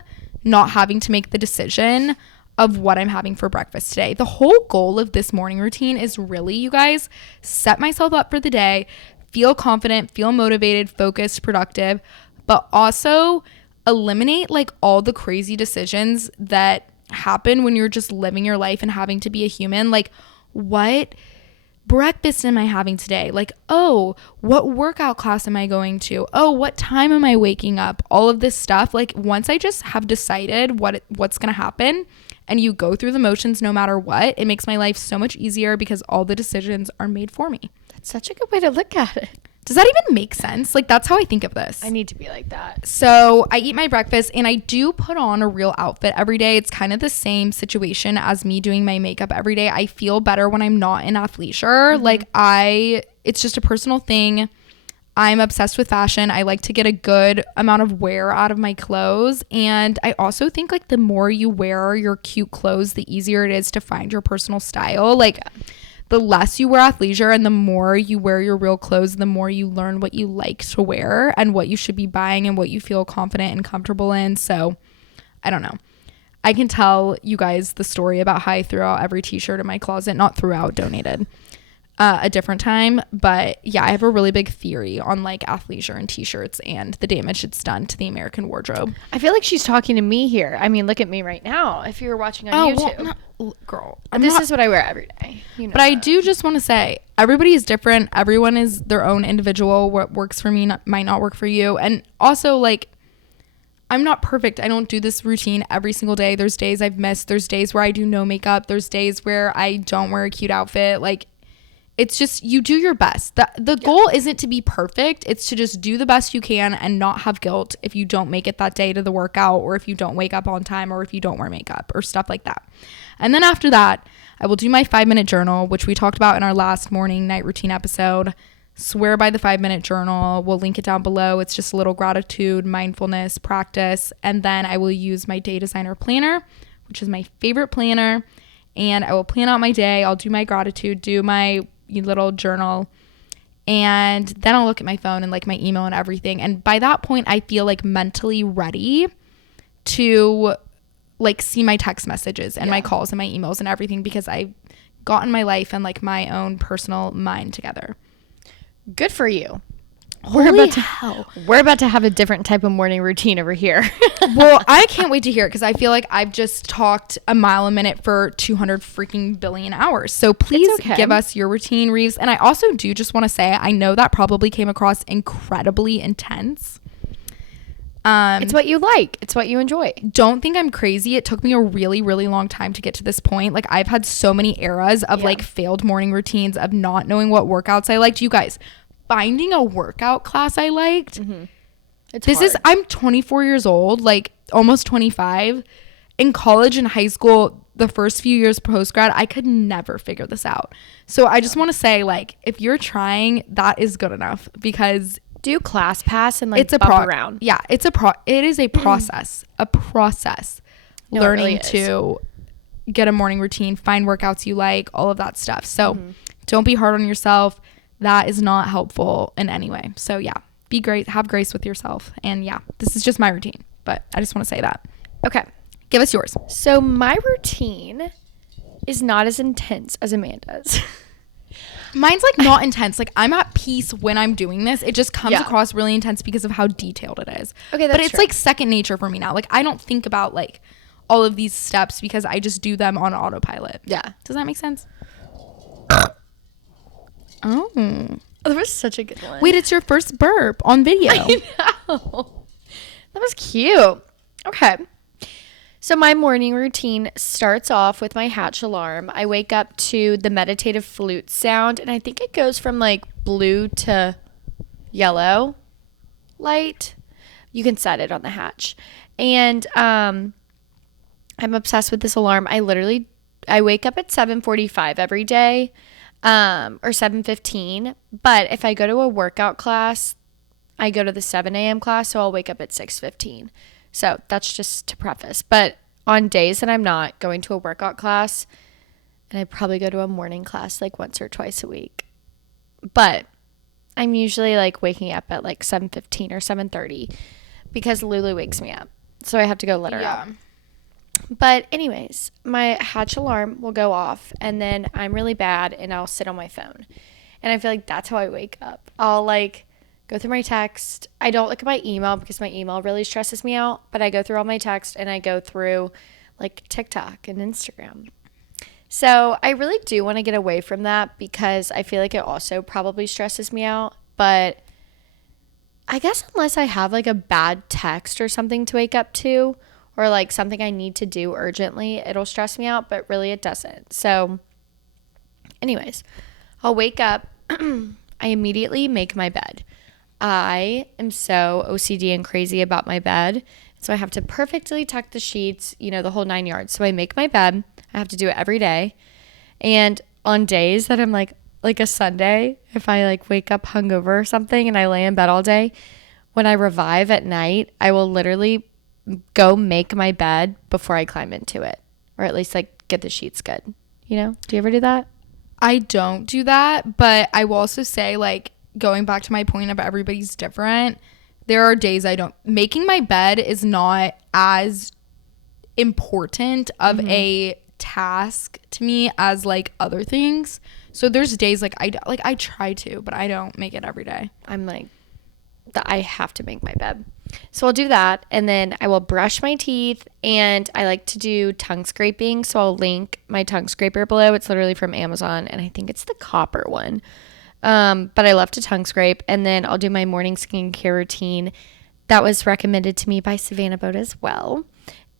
not having to make the decision of what I'm having for breakfast today. The whole goal of this morning routine is really, you guys, set myself up for the day, feel confident, feel motivated, focused, productive, but also eliminate like all the crazy decisions that happen when you're just living your life and having to be a human. Like, what breakfast am I having today? Like, oh, what workout class am I going to? Oh, what time am I waking up? All of this stuff. Like, once I just have decided what's going to happen and you go through the motions no matter what, it makes my life so much easier because all the decisions are made for me. That's such a good way to look at it. Does that even make sense? Like, that's how I think of this. I need to be like that. So I eat my breakfast and I do put on a real outfit every day. It's kind of the same situation as me doing my makeup every day. I feel better when I'm not in athleisure. Mm-hmm. It's just a personal thing. I'm obsessed with fashion. I like to get a good amount of wear out of my clothes. And I also think like the more you wear your cute clothes, the easier it is to find your personal style. Like, the less you wear athleisure and the more you wear your real clothes, the more you learn what you like to wear and what you should be buying and what you feel confident and comfortable in. So I don't know. I can tell you guys the story about how I threw out every t-shirt in my closet. Not threw out, donated. A different time. But yeah, I have a really big theory on like athleisure and t-shirts and the damage it's done to the American wardrobe. I feel like she's talking to me here. I mean, look at me right now. If you were watching on YouTube. Well, girl. This is what I wear every day. You know but that. I do just want to say everybody is different. Everyone is their own individual. What works for me might not work for you. And also, like, I'm not perfect. I don't do this routine every single day. There's days I've missed. There's days where I do no makeup. There's days where I don't wear a cute outfit. Like, it's just, you do your best. The goal isn't to be perfect. It's to just do the best you can and not have guilt if you don't make it that day to the workout, or if you don't wake up on time, or if you don't wear makeup or stuff like that. And then after that, I will do my 5-minute journal, which we talked about in our last morning night routine episode. Swear by the 5-minute journal. We'll link it down below. It's just a little gratitude, mindfulness practice. And then I will use my day designer planner, which is my favorite planner. And I will plan out my day. I'll do my gratitude, do my little journal, and then I'll look at my phone and like my email and everything. And by that point, I feel like mentally ready to like see my text messages and my calls and my emails and everything, because I've gotten my life and like my own personal mind together. Good for you. Holy hell. We're about to have a different type of morning routine over here. Well, I can't wait to hear it, because I feel like I've just talked a mile a minute for 200 freaking billion hours. So please give us your routine, Rives. And I also do just want to say, I know that probably came across incredibly intense. It's what you like. It's what you enjoy. Don't think I'm crazy. It took me a really, really long time to get to this point. Like, I've had so many eras of like failed morning routines, of not knowing what workouts I liked. You guys, finding a workout class I liked. I'm 24 years old, like almost 25. In college and high school, the first few years post-grad, I could never figure this out. So I just want to say, like, if you're trying, that is good enough, because do class pass and like it's bump around. Yeah, it is a process, learning to get a morning routine, find workouts you like, all of that stuff. So don't be hard on yourself. That is not helpful in any way. So yeah, be great, have grace with yourself. And yeah, this is just my routine, but I just want to say that. Okay. Give us yours. So my routine is not as intense as Amanda's. Mine's like not intense. Like, I'm at peace when I'm doing this. It just comes across really intense because of how detailed it is. Okay, that's But it's like second nature for me now. Like, I don't think about like all of these steps because I just do them on autopilot. Yeah. Does that make sense? Oh, that was such a good one. Wait, it's your first burp on video. I know. That was cute. Okay. So my morning routine starts off with my Hatch alarm. I wake up to the meditative flute sound, and I think it goes from like blue to yellow light. You can set it on the Hatch. And I'm obsessed with this alarm. I wake up at 7:45 every day. Or 7:15, but if I go to a workout class, I go to the 7 a.m. class, so I'll wake up at 6:15. So that's just to preface. But on days that I'm not going to a workout class, and I probably go to a morning class like once or twice a week, but I'm usually like waking up at like 7:15 or 7:30 because Lulu wakes me up, so I have to go let her out. But anyways, my Hatch alarm will go off, and then I'm really bad and I'll sit on my phone. And I feel like that's how I wake up. I'll like go through my text. I don't look at my email because my email really stresses me out, but I go through all my text and I go through like TikTok and Instagram. So I really do want to get away from that because I feel like it also probably stresses me out. But I guess unless I have like a bad text or something to wake up to, or like something I need to do urgently, it'll stress me out, but really it doesn't. So anyways, I'll wake up. I immediately make my bed. I am so OCD and crazy about my bed. So I have to perfectly tuck the sheets, the whole 9 yards. So I make my bed. I have to do it every day. And on days that I'm like a Sunday, if I like wake up hungover or something and I lay in bed all day, when I revive at night, I will literally go make my bed before I climb into it, or at least like get the sheets good. Do you ever do that? I don't do that, but I will also say, like, going back to my point of everybody's different, there are days I don't. Making my bed is not as important of a task to me as like other things. So there's days like I try to, but I don't make it every day. I'm like, I have to make my bed. So I'll do that, and then I will brush my teeth, and I like to do tongue scraping. So I'll link my tongue scraper below. It's literally from Amazon, and I think it's the copper one. But I love to tongue scrape, and then I'll do my morning skincare routine. That was recommended to me by Savannah Boat as well.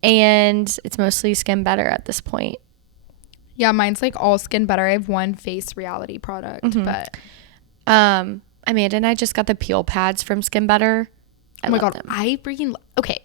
And it's mostly Skin Better at this point. Yeah, mine's like all Skin Better. I have one face reality product, but Amanda and I just got the peel pads from Skin Better. oh my god, them. I freaking okay.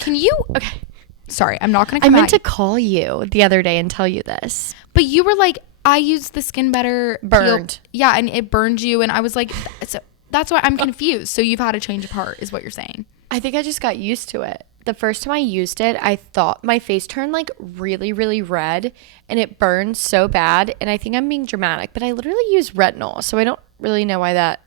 Can you okay? Sorry, I'm not gonna. I Come meant at to call you the other day and tell you this. but you were like, I used the Skin Better Burned. Yeah, and it burned you, and I was like, so that's why I'm confused. So you've had a change of heart, is what you're saying? I think I just got used to it. The first time I used it, I thought my face turned like really, really red, and it burned so bad. And I think I'm being dramatic, but I literally use retinol, so I don't really know why that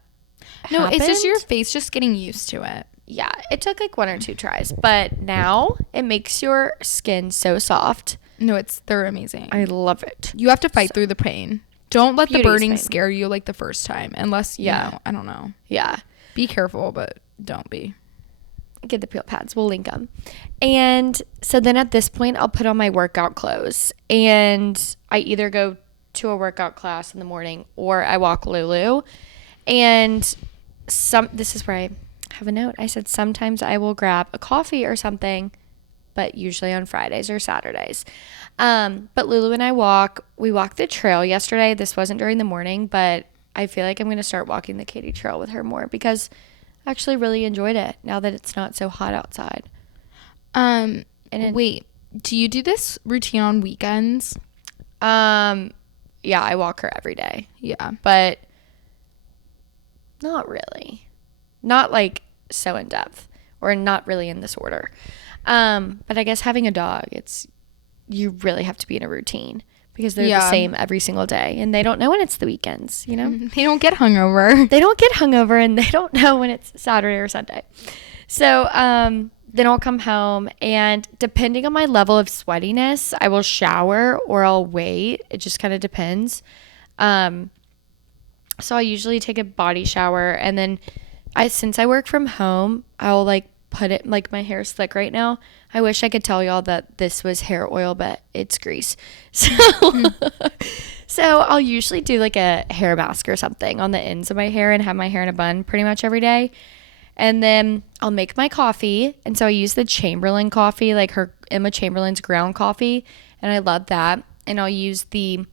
No, it's just happened. your face just getting used to it. Yeah, it took like 1 or 2 tries, but now it makes your skin so soft. No, they're amazing. I love it. You have to fight through the pain. Don't let the Beauty is burning pain. scare you like the first time, unless you know, I don't know. Yeah. Be careful, but don't be. Get the peel pads. We'll link them. And so then at this point, I'll put on my workout clothes. And I either go to a workout class in the morning or I walk Lulu. And this is where I have a note. I said sometimes I will grab a coffee or something, but usually on Fridays or Saturdays. But Lulu and I we walked the trail yesterday. This wasn't during the morning, but I feel like I'm going to start walking the Katy Trail with her more because I actually really enjoyed it now that it's not so hot outside. Wait, do you do this routine on weekends? Yeah, I walk her every day, Yeah. but not really. Not like so in depth or not really in this order. But I guess having a dog, you really have to be in a routine because they're the same every single day and they don't know when it's the weekends, you know? They don't get hungover. They don't get hungover and they don't know when it's Saturday or Sunday. So, then I'll come home and depending on my level of sweatiness, I will shower or I'll wait. It just kind of depends. So I usually take a body shower and then since I work from home, I'll like put it like my hair's slick right now. I wish I could tell y'all that this was hair oil, but it's grease. So I'll usually do like a hair mask or something on the ends of my hair and have my hair in a bun pretty much every day. And then I'll make my coffee. And so I use the Chamberlain coffee, like her Emma Chamberlain's ground coffee. And I love that. And I'll use the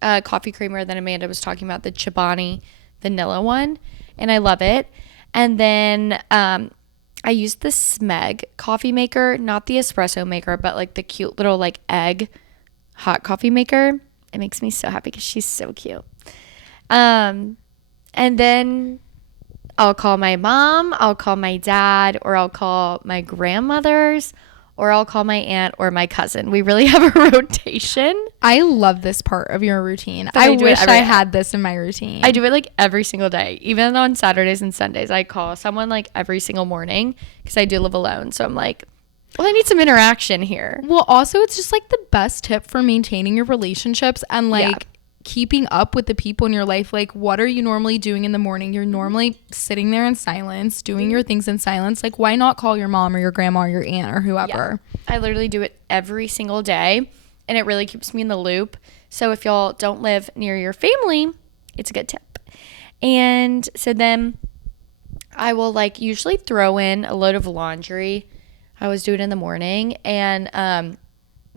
coffee creamer that Amanda was talking about, the Chobani vanilla one. And I love it. And then I use the Smeg coffee maker, not the espresso maker, but like the cute little like egg hot coffee maker. It makes me so happy because she's so cute. And then I'll call my mom, I'll call my dad, or I'll call my grandmothers, or I'll call my aunt or my cousin. We really have a rotation. I love this part of your routine. But I wish I day. had this in my routine. I do it like every single day. Even on Saturdays and Sundays, I call someone like every single morning because I do live alone. So I'm like, well, I need some interaction here. Well, also, it's just like the best tip for maintaining your relationships and like keeping up with the people in your life. Like, what are you normally doing in the morning? You're normally sitting there in silence, doing your things in silence. Like, why not call your mom or your grandma or your aunt or whoever? Yeah. I literally do it every single day, and it really keeps me in the loop. So if y'all don't live near your family, it's a good tip. And so then I will like usually throw in a load of laundry. I always do it in the morning and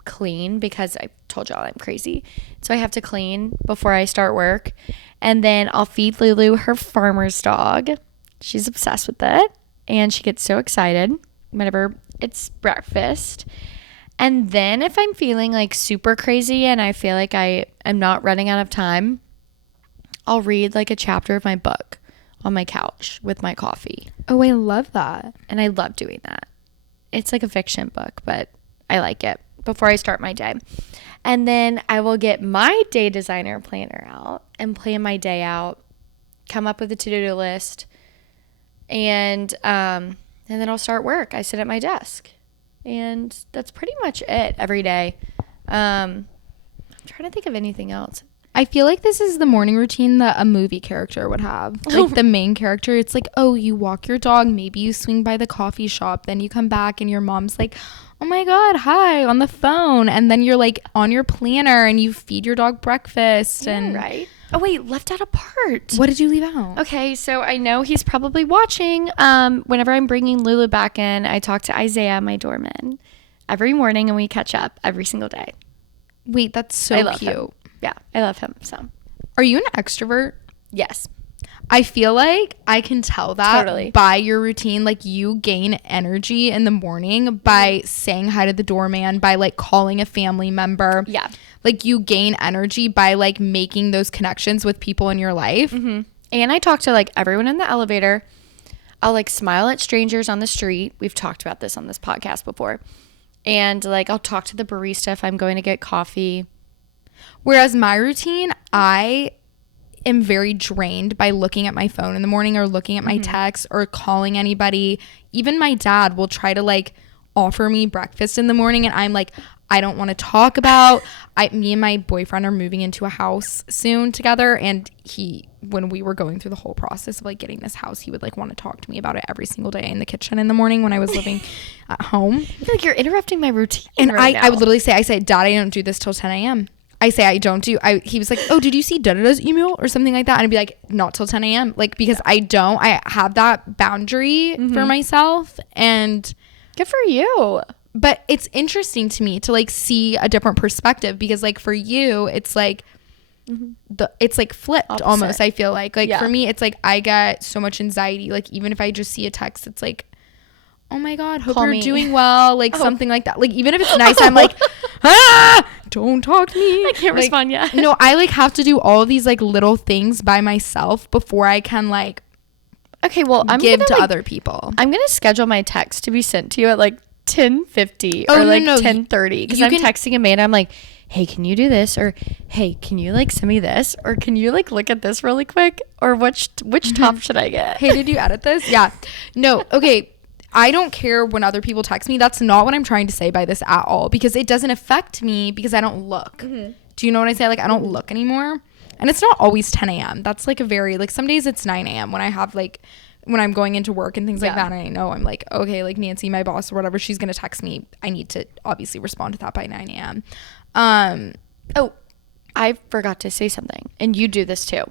clean because I told y'all I'm crazy. So I have to clean before I start work. And then I'll feed Lulu her farmer's dog. She's obsessed with it. And she gets so excited whenever it's breakfast. And then if I'm feeling like super crazy and I feel like I am not running out of time, I'll read like a chapter of my book on my couch with my coffee. Oh, I love that. And I love doing that. It's like a fiction book, but I like it. before I start my day. And then I will get my day designer planner out and plan my day out, come up with a to-do list, and then I'll start work. I sit at my desk. And that's pretty much it every day. I'm trying to think of anything else. I feel like this is the morning routine that a movie character would have. Like the main character, it's like, oh, you walk your dog, maybe you swing by the coffee shop, then you come back and your mom's like, oh my God, hi, on the phone. And then you're like on your planner and you feed your dog breakfast. Yeah, and right. Oh, wait, left out a part. What did you leave out? Okay, so I know he's probably watching. Whenever I'm bringing Lulu back in, I talk to Isaiah, my doorman, every morning, and we catch up every single day. Wait, that's so I love cute. him. Yeah, I love him. So, are you an extrovert? yes. I feel like I can tell that Totally. by your routine. Like you gain energy in the morning by saying hi to the doorman, by like calling a family member. Yeah. Like you gain energy by like making those connections with people in your life. Mm-hmm. And I talk to like everyone in the elevator. I'll like smile at strangers on the street. We've talked about this on this podcast before. And like I'll talk to the barista if I'm going to get coffee. Whereas my routine, I am very drained by looking at my phone in the morning or looking at my text or calling anybody. Even my dad will try to like offer me breakfast in the morning and I'm like, I don't want to talk about. Me and my boyfriend are moving into a house soon together, and when we were going through the whole process of like getting this house, he would like want to talk to me about it every single day in the kitchen in the morning when I was living at home. I feel like you're interrupting my routine. And right I would now. literally say, I said, Dad, I don't do this till 10 a.m. I say I don't do. He was like, oh, did you see da-da-da's email or something like that? And I'd be like, not till 10 a.m. Like, because I have that boundary for myself. And good for you. but it's interesting to me to like see a different perspective, because like for you, it's like it's like flipped Opposite. almost. I feel like Yeah. for me, it's like I get so much anxiety. Like even if I just see a text, it's like, oh my God, hope Call you're me. doing well. Like something like that. Like even if it's nice, I'm like, don't talk to me. I can't Like, respond yet. No, I like have to do all of these like little things by myself before I can like Okay, well, I'm give gonna, to like, other people. I'm gonna schedule my text to be sent to you at like 10:50 Oh, or no, like no, 10:30 because you I'm can- texting Amanda. I'm like, hey, can you do this? Or hey, can you like send me this? Or can you like look at this really quick? Or which top should I get? Hey, did you edit this? Yeah. No. Okay. I don't care when other people text me. That's not what I'm trying to say by this at all, because it doesn't affect me because I don't look. Do you know what I say? Like I don't look anymore. And it's not always 10 a.m. That's like a very, like some days it's 9 a.m. when I have like, when I'm going into work and things like Yeah. that. And I know I'm like, okay, like Nancy, my boss or whatever, she's going to text me. I need to obviously respond to that by 9 a.m. Oh, I forgot to say something, and you do this too.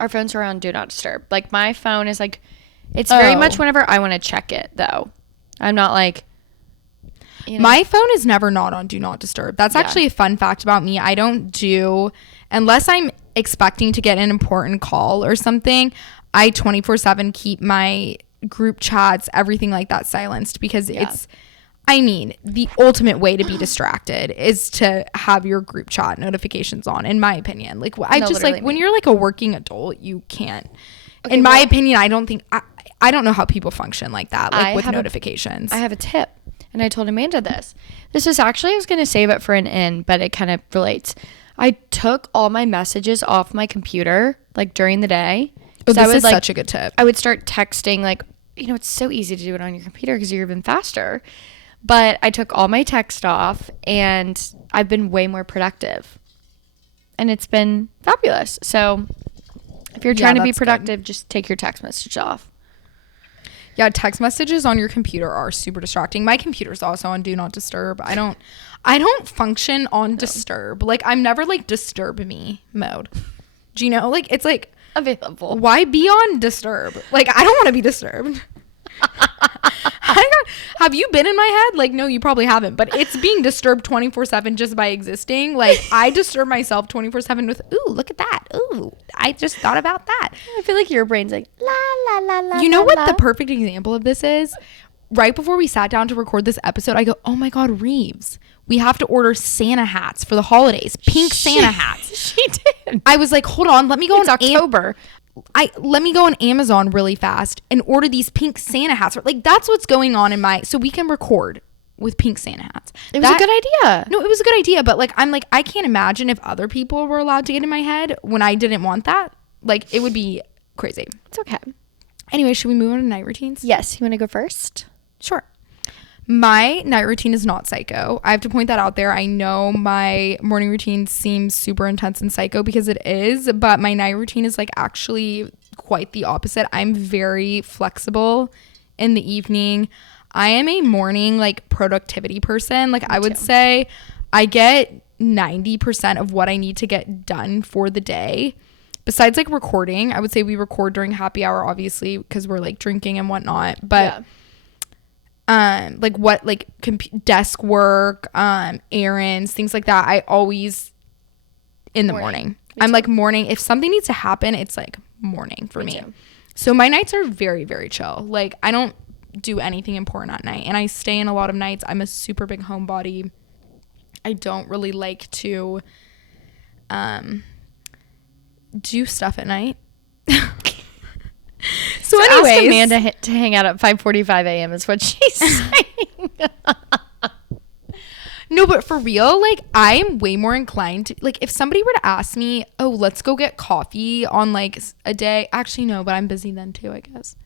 Our phones are on Do Not Disturb. Like my phone is like, it's very Oh. much whenever I want to check it though. I'm not like, you know, My phone is never not on Do Not Disturb. That's Yeah. actually a fun fact about me. I don't do, unless I'm expecting to get an important call or something, I 24/7 keep my group chats, everything like that silenced, because it's, I mean, the ultimate way to be distracted is to have your group chat notifications on, in my opinion. Like I No, just literally like when me. you're like a working adult, you can't. Okay, In my well- opinion, I don't think I don't know how people function like that, like I with have a- notifications. I have a tip, and I told Amanda this. This was actually, I was going to save it for an end, but it kind of relates. I took all my messages off my computer, like during the day. Oh, So I this would, is like, such a good tip. I would start texting, like, you know, it's so easy to do it on your computer because you're even faster. But I took all my text off, and I've been way more productive. And it's been fabulous. So if you're Yeah, trying to be that's good. productive, just take your text message off. Yeah, text messages on your computer are super distracting. My computer's also on Do Not Disturb. I don't function on disturb. Like I'm never like disturb me mode. Do you know? Like it's like, Available. why be on disturb? Like I don't want to be disturbed. Have you been in my head? Like no, you probably haven't, but it's being disturbed 24/7 just by existing. Like I disturb myself 24/7 with, ooh, look at that. Ooh, I just thought about that. I feel like your brain's like, la, la, la, la. You know la, what la. the perfect example of this is? Right before we sat down to record this episode, I go, oh my God, Rives, we have to order Santa hats for the holidays. Pink Santa hats. She did. I was like, hold on, let me go It's on October. let me go on Amazon really fast and order these pink Santa hats. Like that's what's going on in my, so we can record. with pink Santa hats. It was a good idea. No, it was a good idea, but like I'm like I can't imagine if other people were allowed to get in my head when I didn't want that. Like it would be crazy. It's okay. Anyway, should we move on to night routines? Yes. You want to go first? Sure. My night routine is not psycho. I have to point that out there. I know my morning routine seems super intense and psycho because it is, but my night routine is like actually quite the opposite. I'm very flexible in the evening. I am a morning like productivity person. Like I would say I get 90% of what I need to get done for the day. Besides like recording, I would say we record during happy hour, obviously, because we're like drinking and whatnot. But like what like desk work, errands, things like that. I always in the morning. I'm like morning. If something needs to happen, it's like morning for me. So my nights are very, very chill. Like I don't do anything important at night, and I stay in a lot of nights. I'm a super big homebody. I don't really like to do stuff at night. So anyways, ask Amanda to hang out at 5:45 a.m. is what she's saying. No, but for real, like I am way more inclined to like if somebody were to ask me, oh, let's go get coffee on like a day. Actually, no, but I'm busy then too, I guess.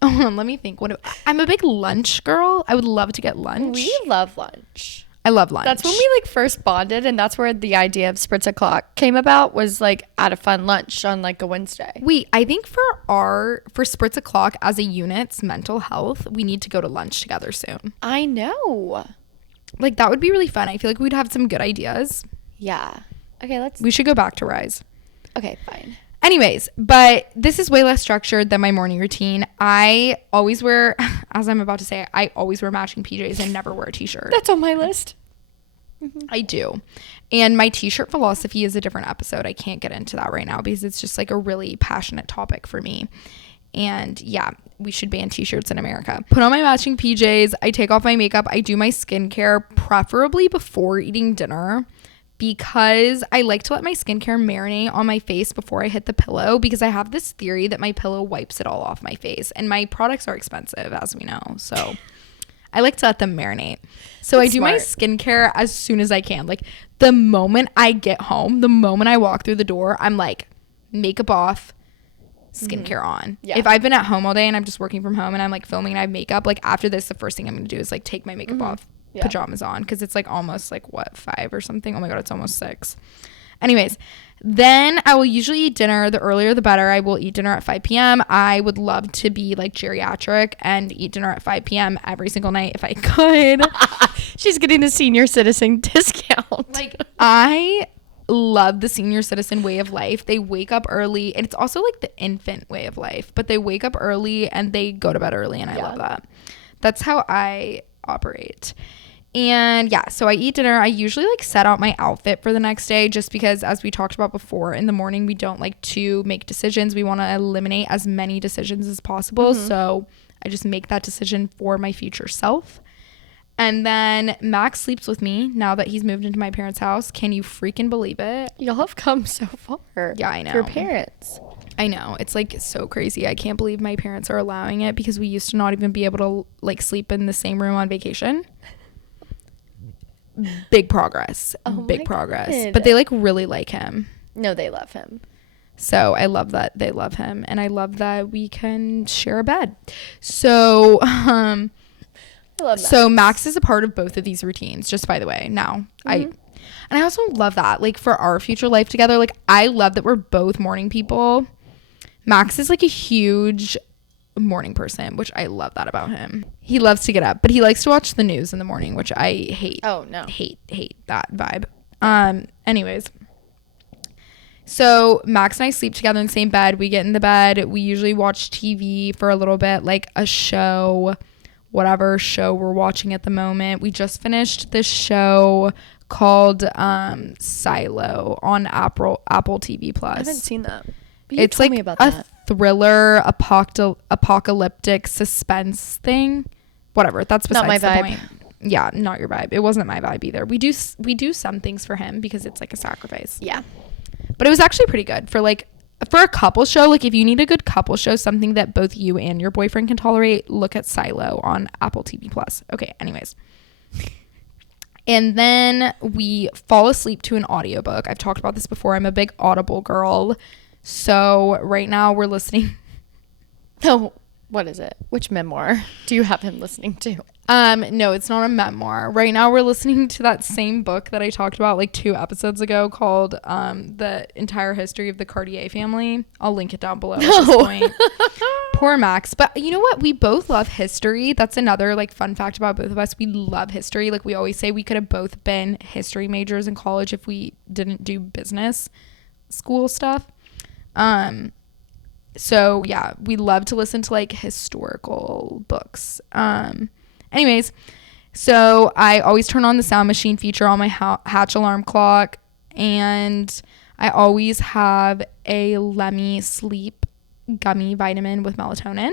Oh, let me think. I'm a big lunch girl. I would love to get lunch. We love lunch. I love lunch. That's when we like first bonded, and that's where the idea of Spritz O'Clock came about, was like at a fun lunch on like a Wednesday. I think for Spritz O'Clock as a unit's mental health, we need to go to lunch together soon. I know. Like that would be really fun. I feel like we'd have some good ideas. Yeah. Okay, we should go back to Rise. Okay, fine. Anyways, but this is way less structured than my morning routine. I always wear, as I'm about to say, I always wear matching PJs and never wear a t-shirt. That's on my list. I do. And my t-shirt philosophy is a different episode. I can't get into that right now because it's just like a really passionate topic for me. And yeah, we should ban t-shirts in America. Put on my matching PJs. I take off my makeup. I do my skincare, preferably before eating dinner, because I like to let my skincare marinate on my face before I hit the pillow, because I have this theory that my pillow wipes it all off my face, and my products are expensive, as we know. So I like to let them marinate. So I do my skincare as soon as I can. Like the moment I get home, the moment I walk through the door, I'm like makeup off, skincare on. Yeah. If I've been at home all day and I'm just working from home and I'm like filming and I have makeup, like after this, the first thing I'm going to do is like take my makeup off, pajamas on, because it's like almost like 5 or something. Oh my God, it's almost 6. Anyways, then I will usually eat dinner. The earlier the better. I will eat dinner at 5 p.m. I would love to be like geriatric and eat dinner at 5 p.m. every single night if I could. She's getting the senior citizen discount. Like I love the senior citizen way of life. They wake up early, and it's also like the infant way of life, but they wake up early and they go to bed early, and I love that. That's how I operate. And yeah, so I eat dinner. I usually like set out my outfit for the next day, just because, as we talked about before, in the morning we don't like to make decisions. We want to eliminate as many decisions as possible. So I just make that decision for my future self. And then Max sleeps with me now that he's moved into my parents' house. Can you freaking believe it? Y'all have come so far. Yeah, I know. For your parents. I know. It's like so crazy. I can't believe my parents are allowing it, because we used to not even be able to like sleep in the same room on vacation. Big progress. Big progress. God. But they like really like him. No, they love him. So I love that they love him, and I love that we can share a bed. So I love Max. So Max is a part of both of these routines, just by the way. Now I also love that, like, for our future life together, like I love that we're both morning people. Max is like a huge morning person, which I love that about him. He loves to get up, but he likes to watch the news in the morning, which I hate. Oh no. Hate that vibe. Anyways. So Max and I sleep together in the same bed. We get in the bed. We usually watch TV for a little bit, like a show, whatever show we're watching at the moment. We just finished this show called Silo on Apple TV Plus. I haven't seen that. It's like a thriller, apocalyptic suspense thing. Whatever. That's besides not my the vibe. point. Yeah, not your vibe. It wasn't my vibe either. We do some things for him because it's like a sacrifice. Yeah. But it was actually pretty good for like For a couple show, like if you need a good couple show, something that both you and your boyfriend can tolerate, look at Silo on Apple TV Plus. Okay, anyways. And then we fall asleep to an audiobook. I've talked about this before. I'm a big Audible girl. So right now we're listening. Oh, what is it? Which memoir do you have him listening to? No, it's not a memoir. Right now we're listening to that same book that I talked about like 2 episodes ago called The Entire History of the Cartier Family. I'll link it down below at this point. Poor Max. But you know what? We both love history. That's another like fun fact about both of us. We love history. Like we always say, we could have both been history majors in college if we didn't do business school stuff. So yeah, we love to listen to like historical books. Anyways, so I always turn on the sound machine feature on my Hatch alarm clock, and I always have a Lemmy sleep gummy vitamin with melatonin.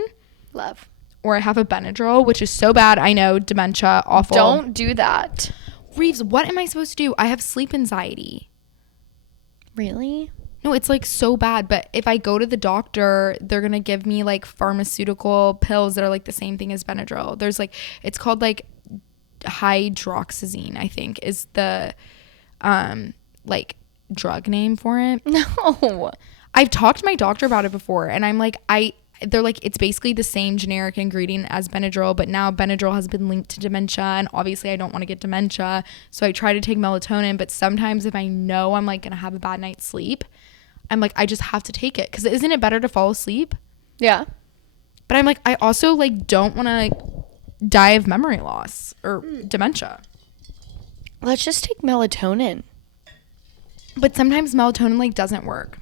Love. Or I have a Benadryl, which is so bad. I know, dementia, awful. Don't do that. Reeves, what am I supposed to do? I have sleep anxiety. Really? No, it's like so bad. But if I go to the doctor, they're going to give me like pharmaceutical pills that are like the same thing as Benadryl. There's like, it's called like hydroxyzine, I think is the like drug name for it. No. I've talked to my doctor about it before, and I'm like, they're like, it's basically the same generic ingredient as Benadryl, but now Benadryl has been linked to dementia, and obviously I don't want to get dementia, so I try to take melatonin. But sometimes if I know I'm like gonna have a bad night's sleep, I'm like, I just have to take it, because isn't it better to fall asleep? Yeah. But I'm like, I also like don't want to die of memory loss or dementia. Let's just take melatonin. But sometimes melatonin like doesn't work.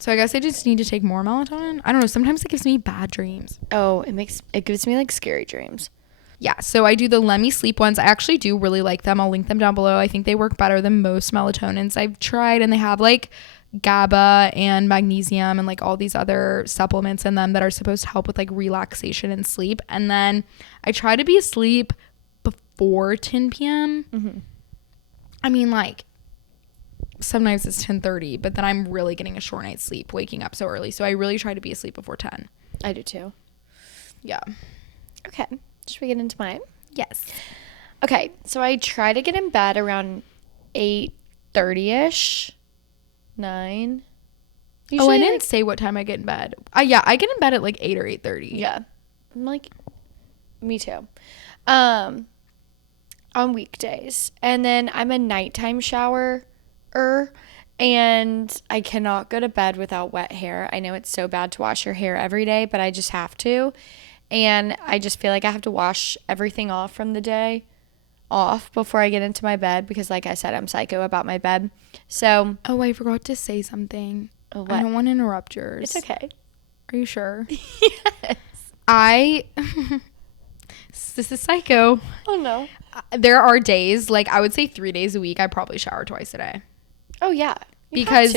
So I guess I just need to take more melatonin. I don't know. Sometimes it gives me bad dreams. Oh, it gives me like scary dreams. Yeah. So I do the Lemmy sleep ones. I actually do really like them. I'll link them down below. I think they work better than most melatonins I've tried. And they have like GABA and magnesium and like all these other supplements in them that are supposed to help with like relaxation and sleep. And then I try to be asleep before 10 p.m. Mm-hmm. I mean, like, sometimes it's 10:30, but then I'm really getting a short night's sleep waking up so early. So I really try to be asleep before 10. I do too. Yeah. Okay. Should we get into mine? Yes. Okay. So I try to get in bed around 8:30ish. 9. Usually, I didn't like, say what time I get in bed. Yeah, I get in bed at like 8 or 8:30. Yeah. I'm like, me too. On weekdays. And then I'm a nighttime shower. And I cannot go to bed without wet hair. I know it's so bad to wash your hair every day, but I just have to. And I just feel like I have to wash everything off from the day off before I get into my bed, because like I said, I'm psycho about my bed. So, oh, I forgot to say something. Oh, what? I don't want to interrupt yours. It's okay. Are you sure? Yes. This is psycho. Oh no. There are days, like I would say 3 days a week, I probably shower twice a day. Oh yeah. Because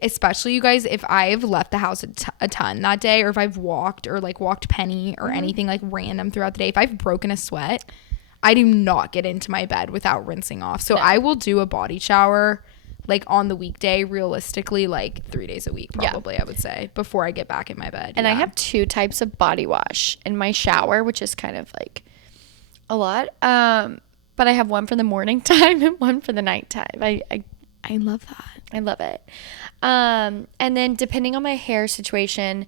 especially you guys, if I've left the house a ton that day, or if I've walked penny or anything like random throughout the day, if I've broken a sweat, I do not get into my bed without rinsing off. So I will do a body shower like on the weekday, realistically, like 3 days a week, probably, I would say, before I get back in my bed. And I have 2 types of body wash in my shower, which is kind of like a lot. But I have one for the morning time and one for the nighttime. I love that. I love it. And then depending on my hair situation,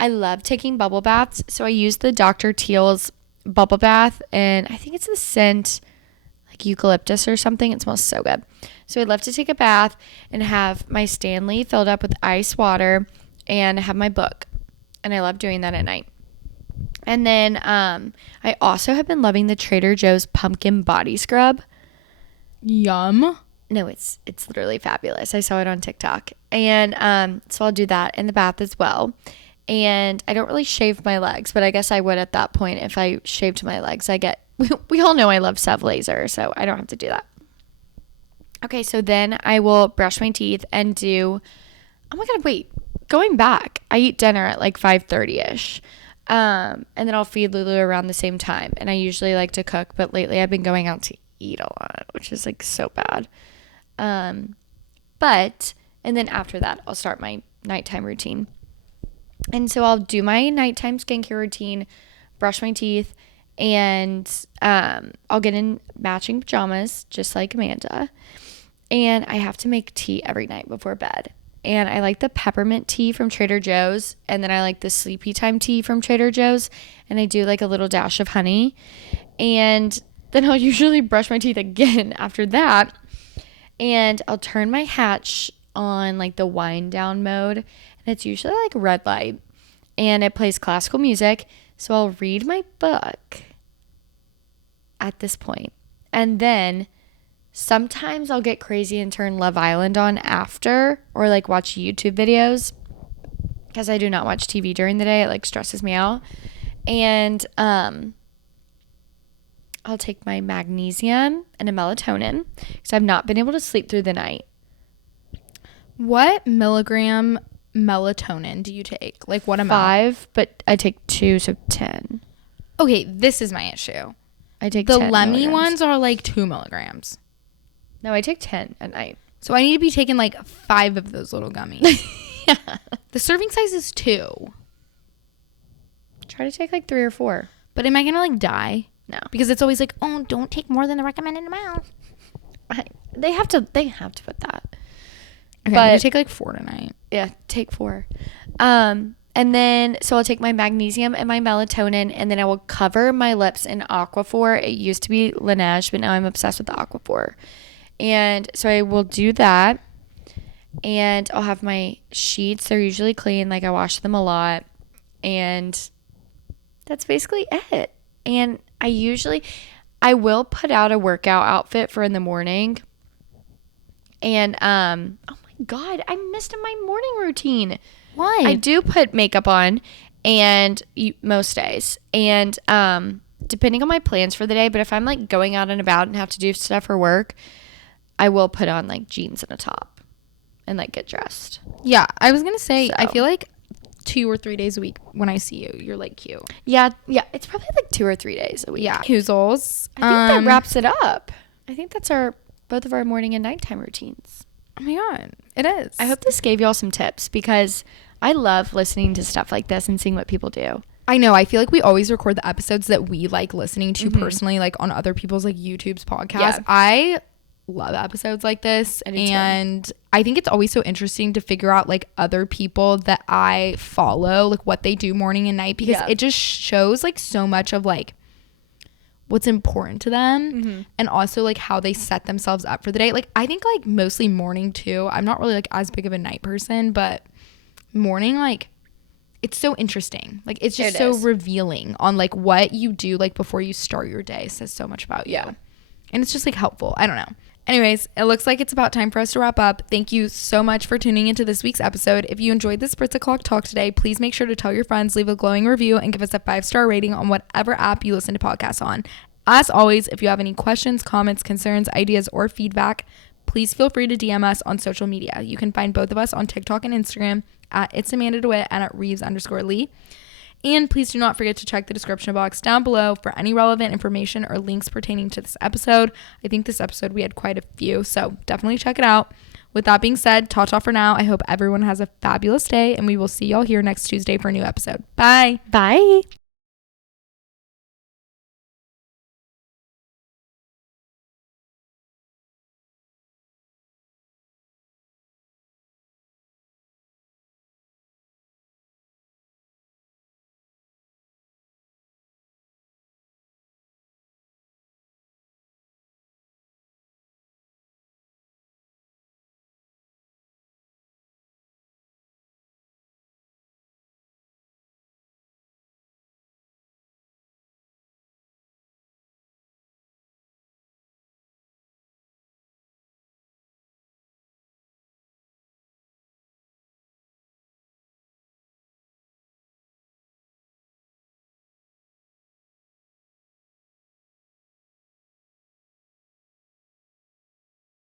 I love taking bubble baths. So I use the Dr. Teal's bubble bath, and I think it's the scent like eucalyptus or something. It smells so good. So I love to take a bath and have my Stanley filled up with ice water and have my book. And I love doing that at night. And then I also have been loving the Trader Joe's pumpkin body scrub. Yum. No, it's literally fabulous. I saw it on TikTok. And so I'll do that in the bath as well. And I don't really shave my legs, but I guess I would at that point if I shaved my legs. We all know I love Sev laser, so I don't have to do that. Okay, so then I will brush my teeth and do, oh my God, wait, going back, I eat dinner at like 5:30ish. And then I'll feed Lulu around the same time. And I usually like to cook, but lately I've been going out to eat a lot, which is like so bad. But And then after that, I'll start my nighttime routine. And so I'll do my nighttime skincare routine, brush my teeth, and I'll get in matching pajamas, just like Amanda. And I have to make tea every night before bed. And I like the peppermint tea from Trader Joe's. And then I like the sleepy time tea from Trader Joe's. And I do like a little dash of honey. And then I'll usually brush my teeth again after that. And I'll turn my Hatch on like the wind down mode. And it's usually like red light. And it plays classical music. So I'll read my book at this point. And then sometimes I'll get crazy and turn Love Island on after, or like watch YouTube videos, because I do not watch TV during the day. It like stresses me out. And I'll take my magnesium and a melatonin because I've not been able to sleep through the night. What milligram melatonin do you take? Like what amount? 5, but I take 2, so 10. Okay, this is my issue. I take the 10 Lemmy milligrams. ones are like 2 milligrams. No, I take 10 at night. So I need to be taking like 5 of those little gummies. Yeah. The serving size is 2. Try to take like 3 or 4. But am I gonna like die? No. Because it's always like, oh, don't take more than the recommended amount. They have to put that. Okay, But I'm gonna take like 4 tonight. Yeah, take 4. And then, so I'll take my magnesium and my melatonin, and then I will cover my lips in Aquaphor. It used to be Laneige, but now I'm obsessed with the Aquaphor. And so I will do that. And I'll have my sheets. They're usually clean. Like I wash them a lot. And that's basically it. And I will put out a workout outfit for in the morning. And, oh my God, I missed my morning routine. What? I do put makeup on and most days. And depending on my plans for the day, but if I'm like going out and about and have to do stuff for work, I will put on like jeans and a top and like get dressed. Yeah, I was gonna say, So. I feel like 2 or 3 days a week when I see you, you're like cute. Yeah, it's probably like 2 or 3 days a week. Yeah. Hoozles. I think that wraps it up. I think that's both of our morning and nighttime routines. Oh my God, it is. I hope this gave y'all some tips because I love listening to stuff like this and seeing what people do. I know. I feel like we always record the episodes that we like listening to personally, like on other people's like YouTube's podcasts. Yeah. I love episodes like this. I do too. And I think it's always so interesting to figure out like other people that I follow, like what they do morning and night, because it just shows like so much of like what's important to them and also like how they set themselves up for the day. Like I think like mostly morning too. I'm not really like as big of a night person, but morning, like it's so interesting. Like it's just so revealing on like what you do like before you start your day. It says so much about you. And it's just like helpful. I don't know. Anyways, it looks like it's about time for us to wrap up. Thank you so much for tuning into this week's episode. If you enjoyed the Spritz O'Clock talk today, please make sure to tell your friends, leave a glowing review, and give us a 5-star rating on whatever app you listen to podcasts on. As always, if you have any questions, comments, concerns, ideas, or feedback, please feel free to DM us on social media. You can find both of us on TikTok and Instagram at It's Amanda DeWitt and at Reeves_Lee. And please do not forget to check the description box down below for any relevant information or links pertaining to this episode. I think this episode we had quite a few, so definitely check it out. With that being said, ta-ta for now. I hope everyone has a fabulous day, and we will see y'all here next Tuesday for a new episode. Bye. Bye.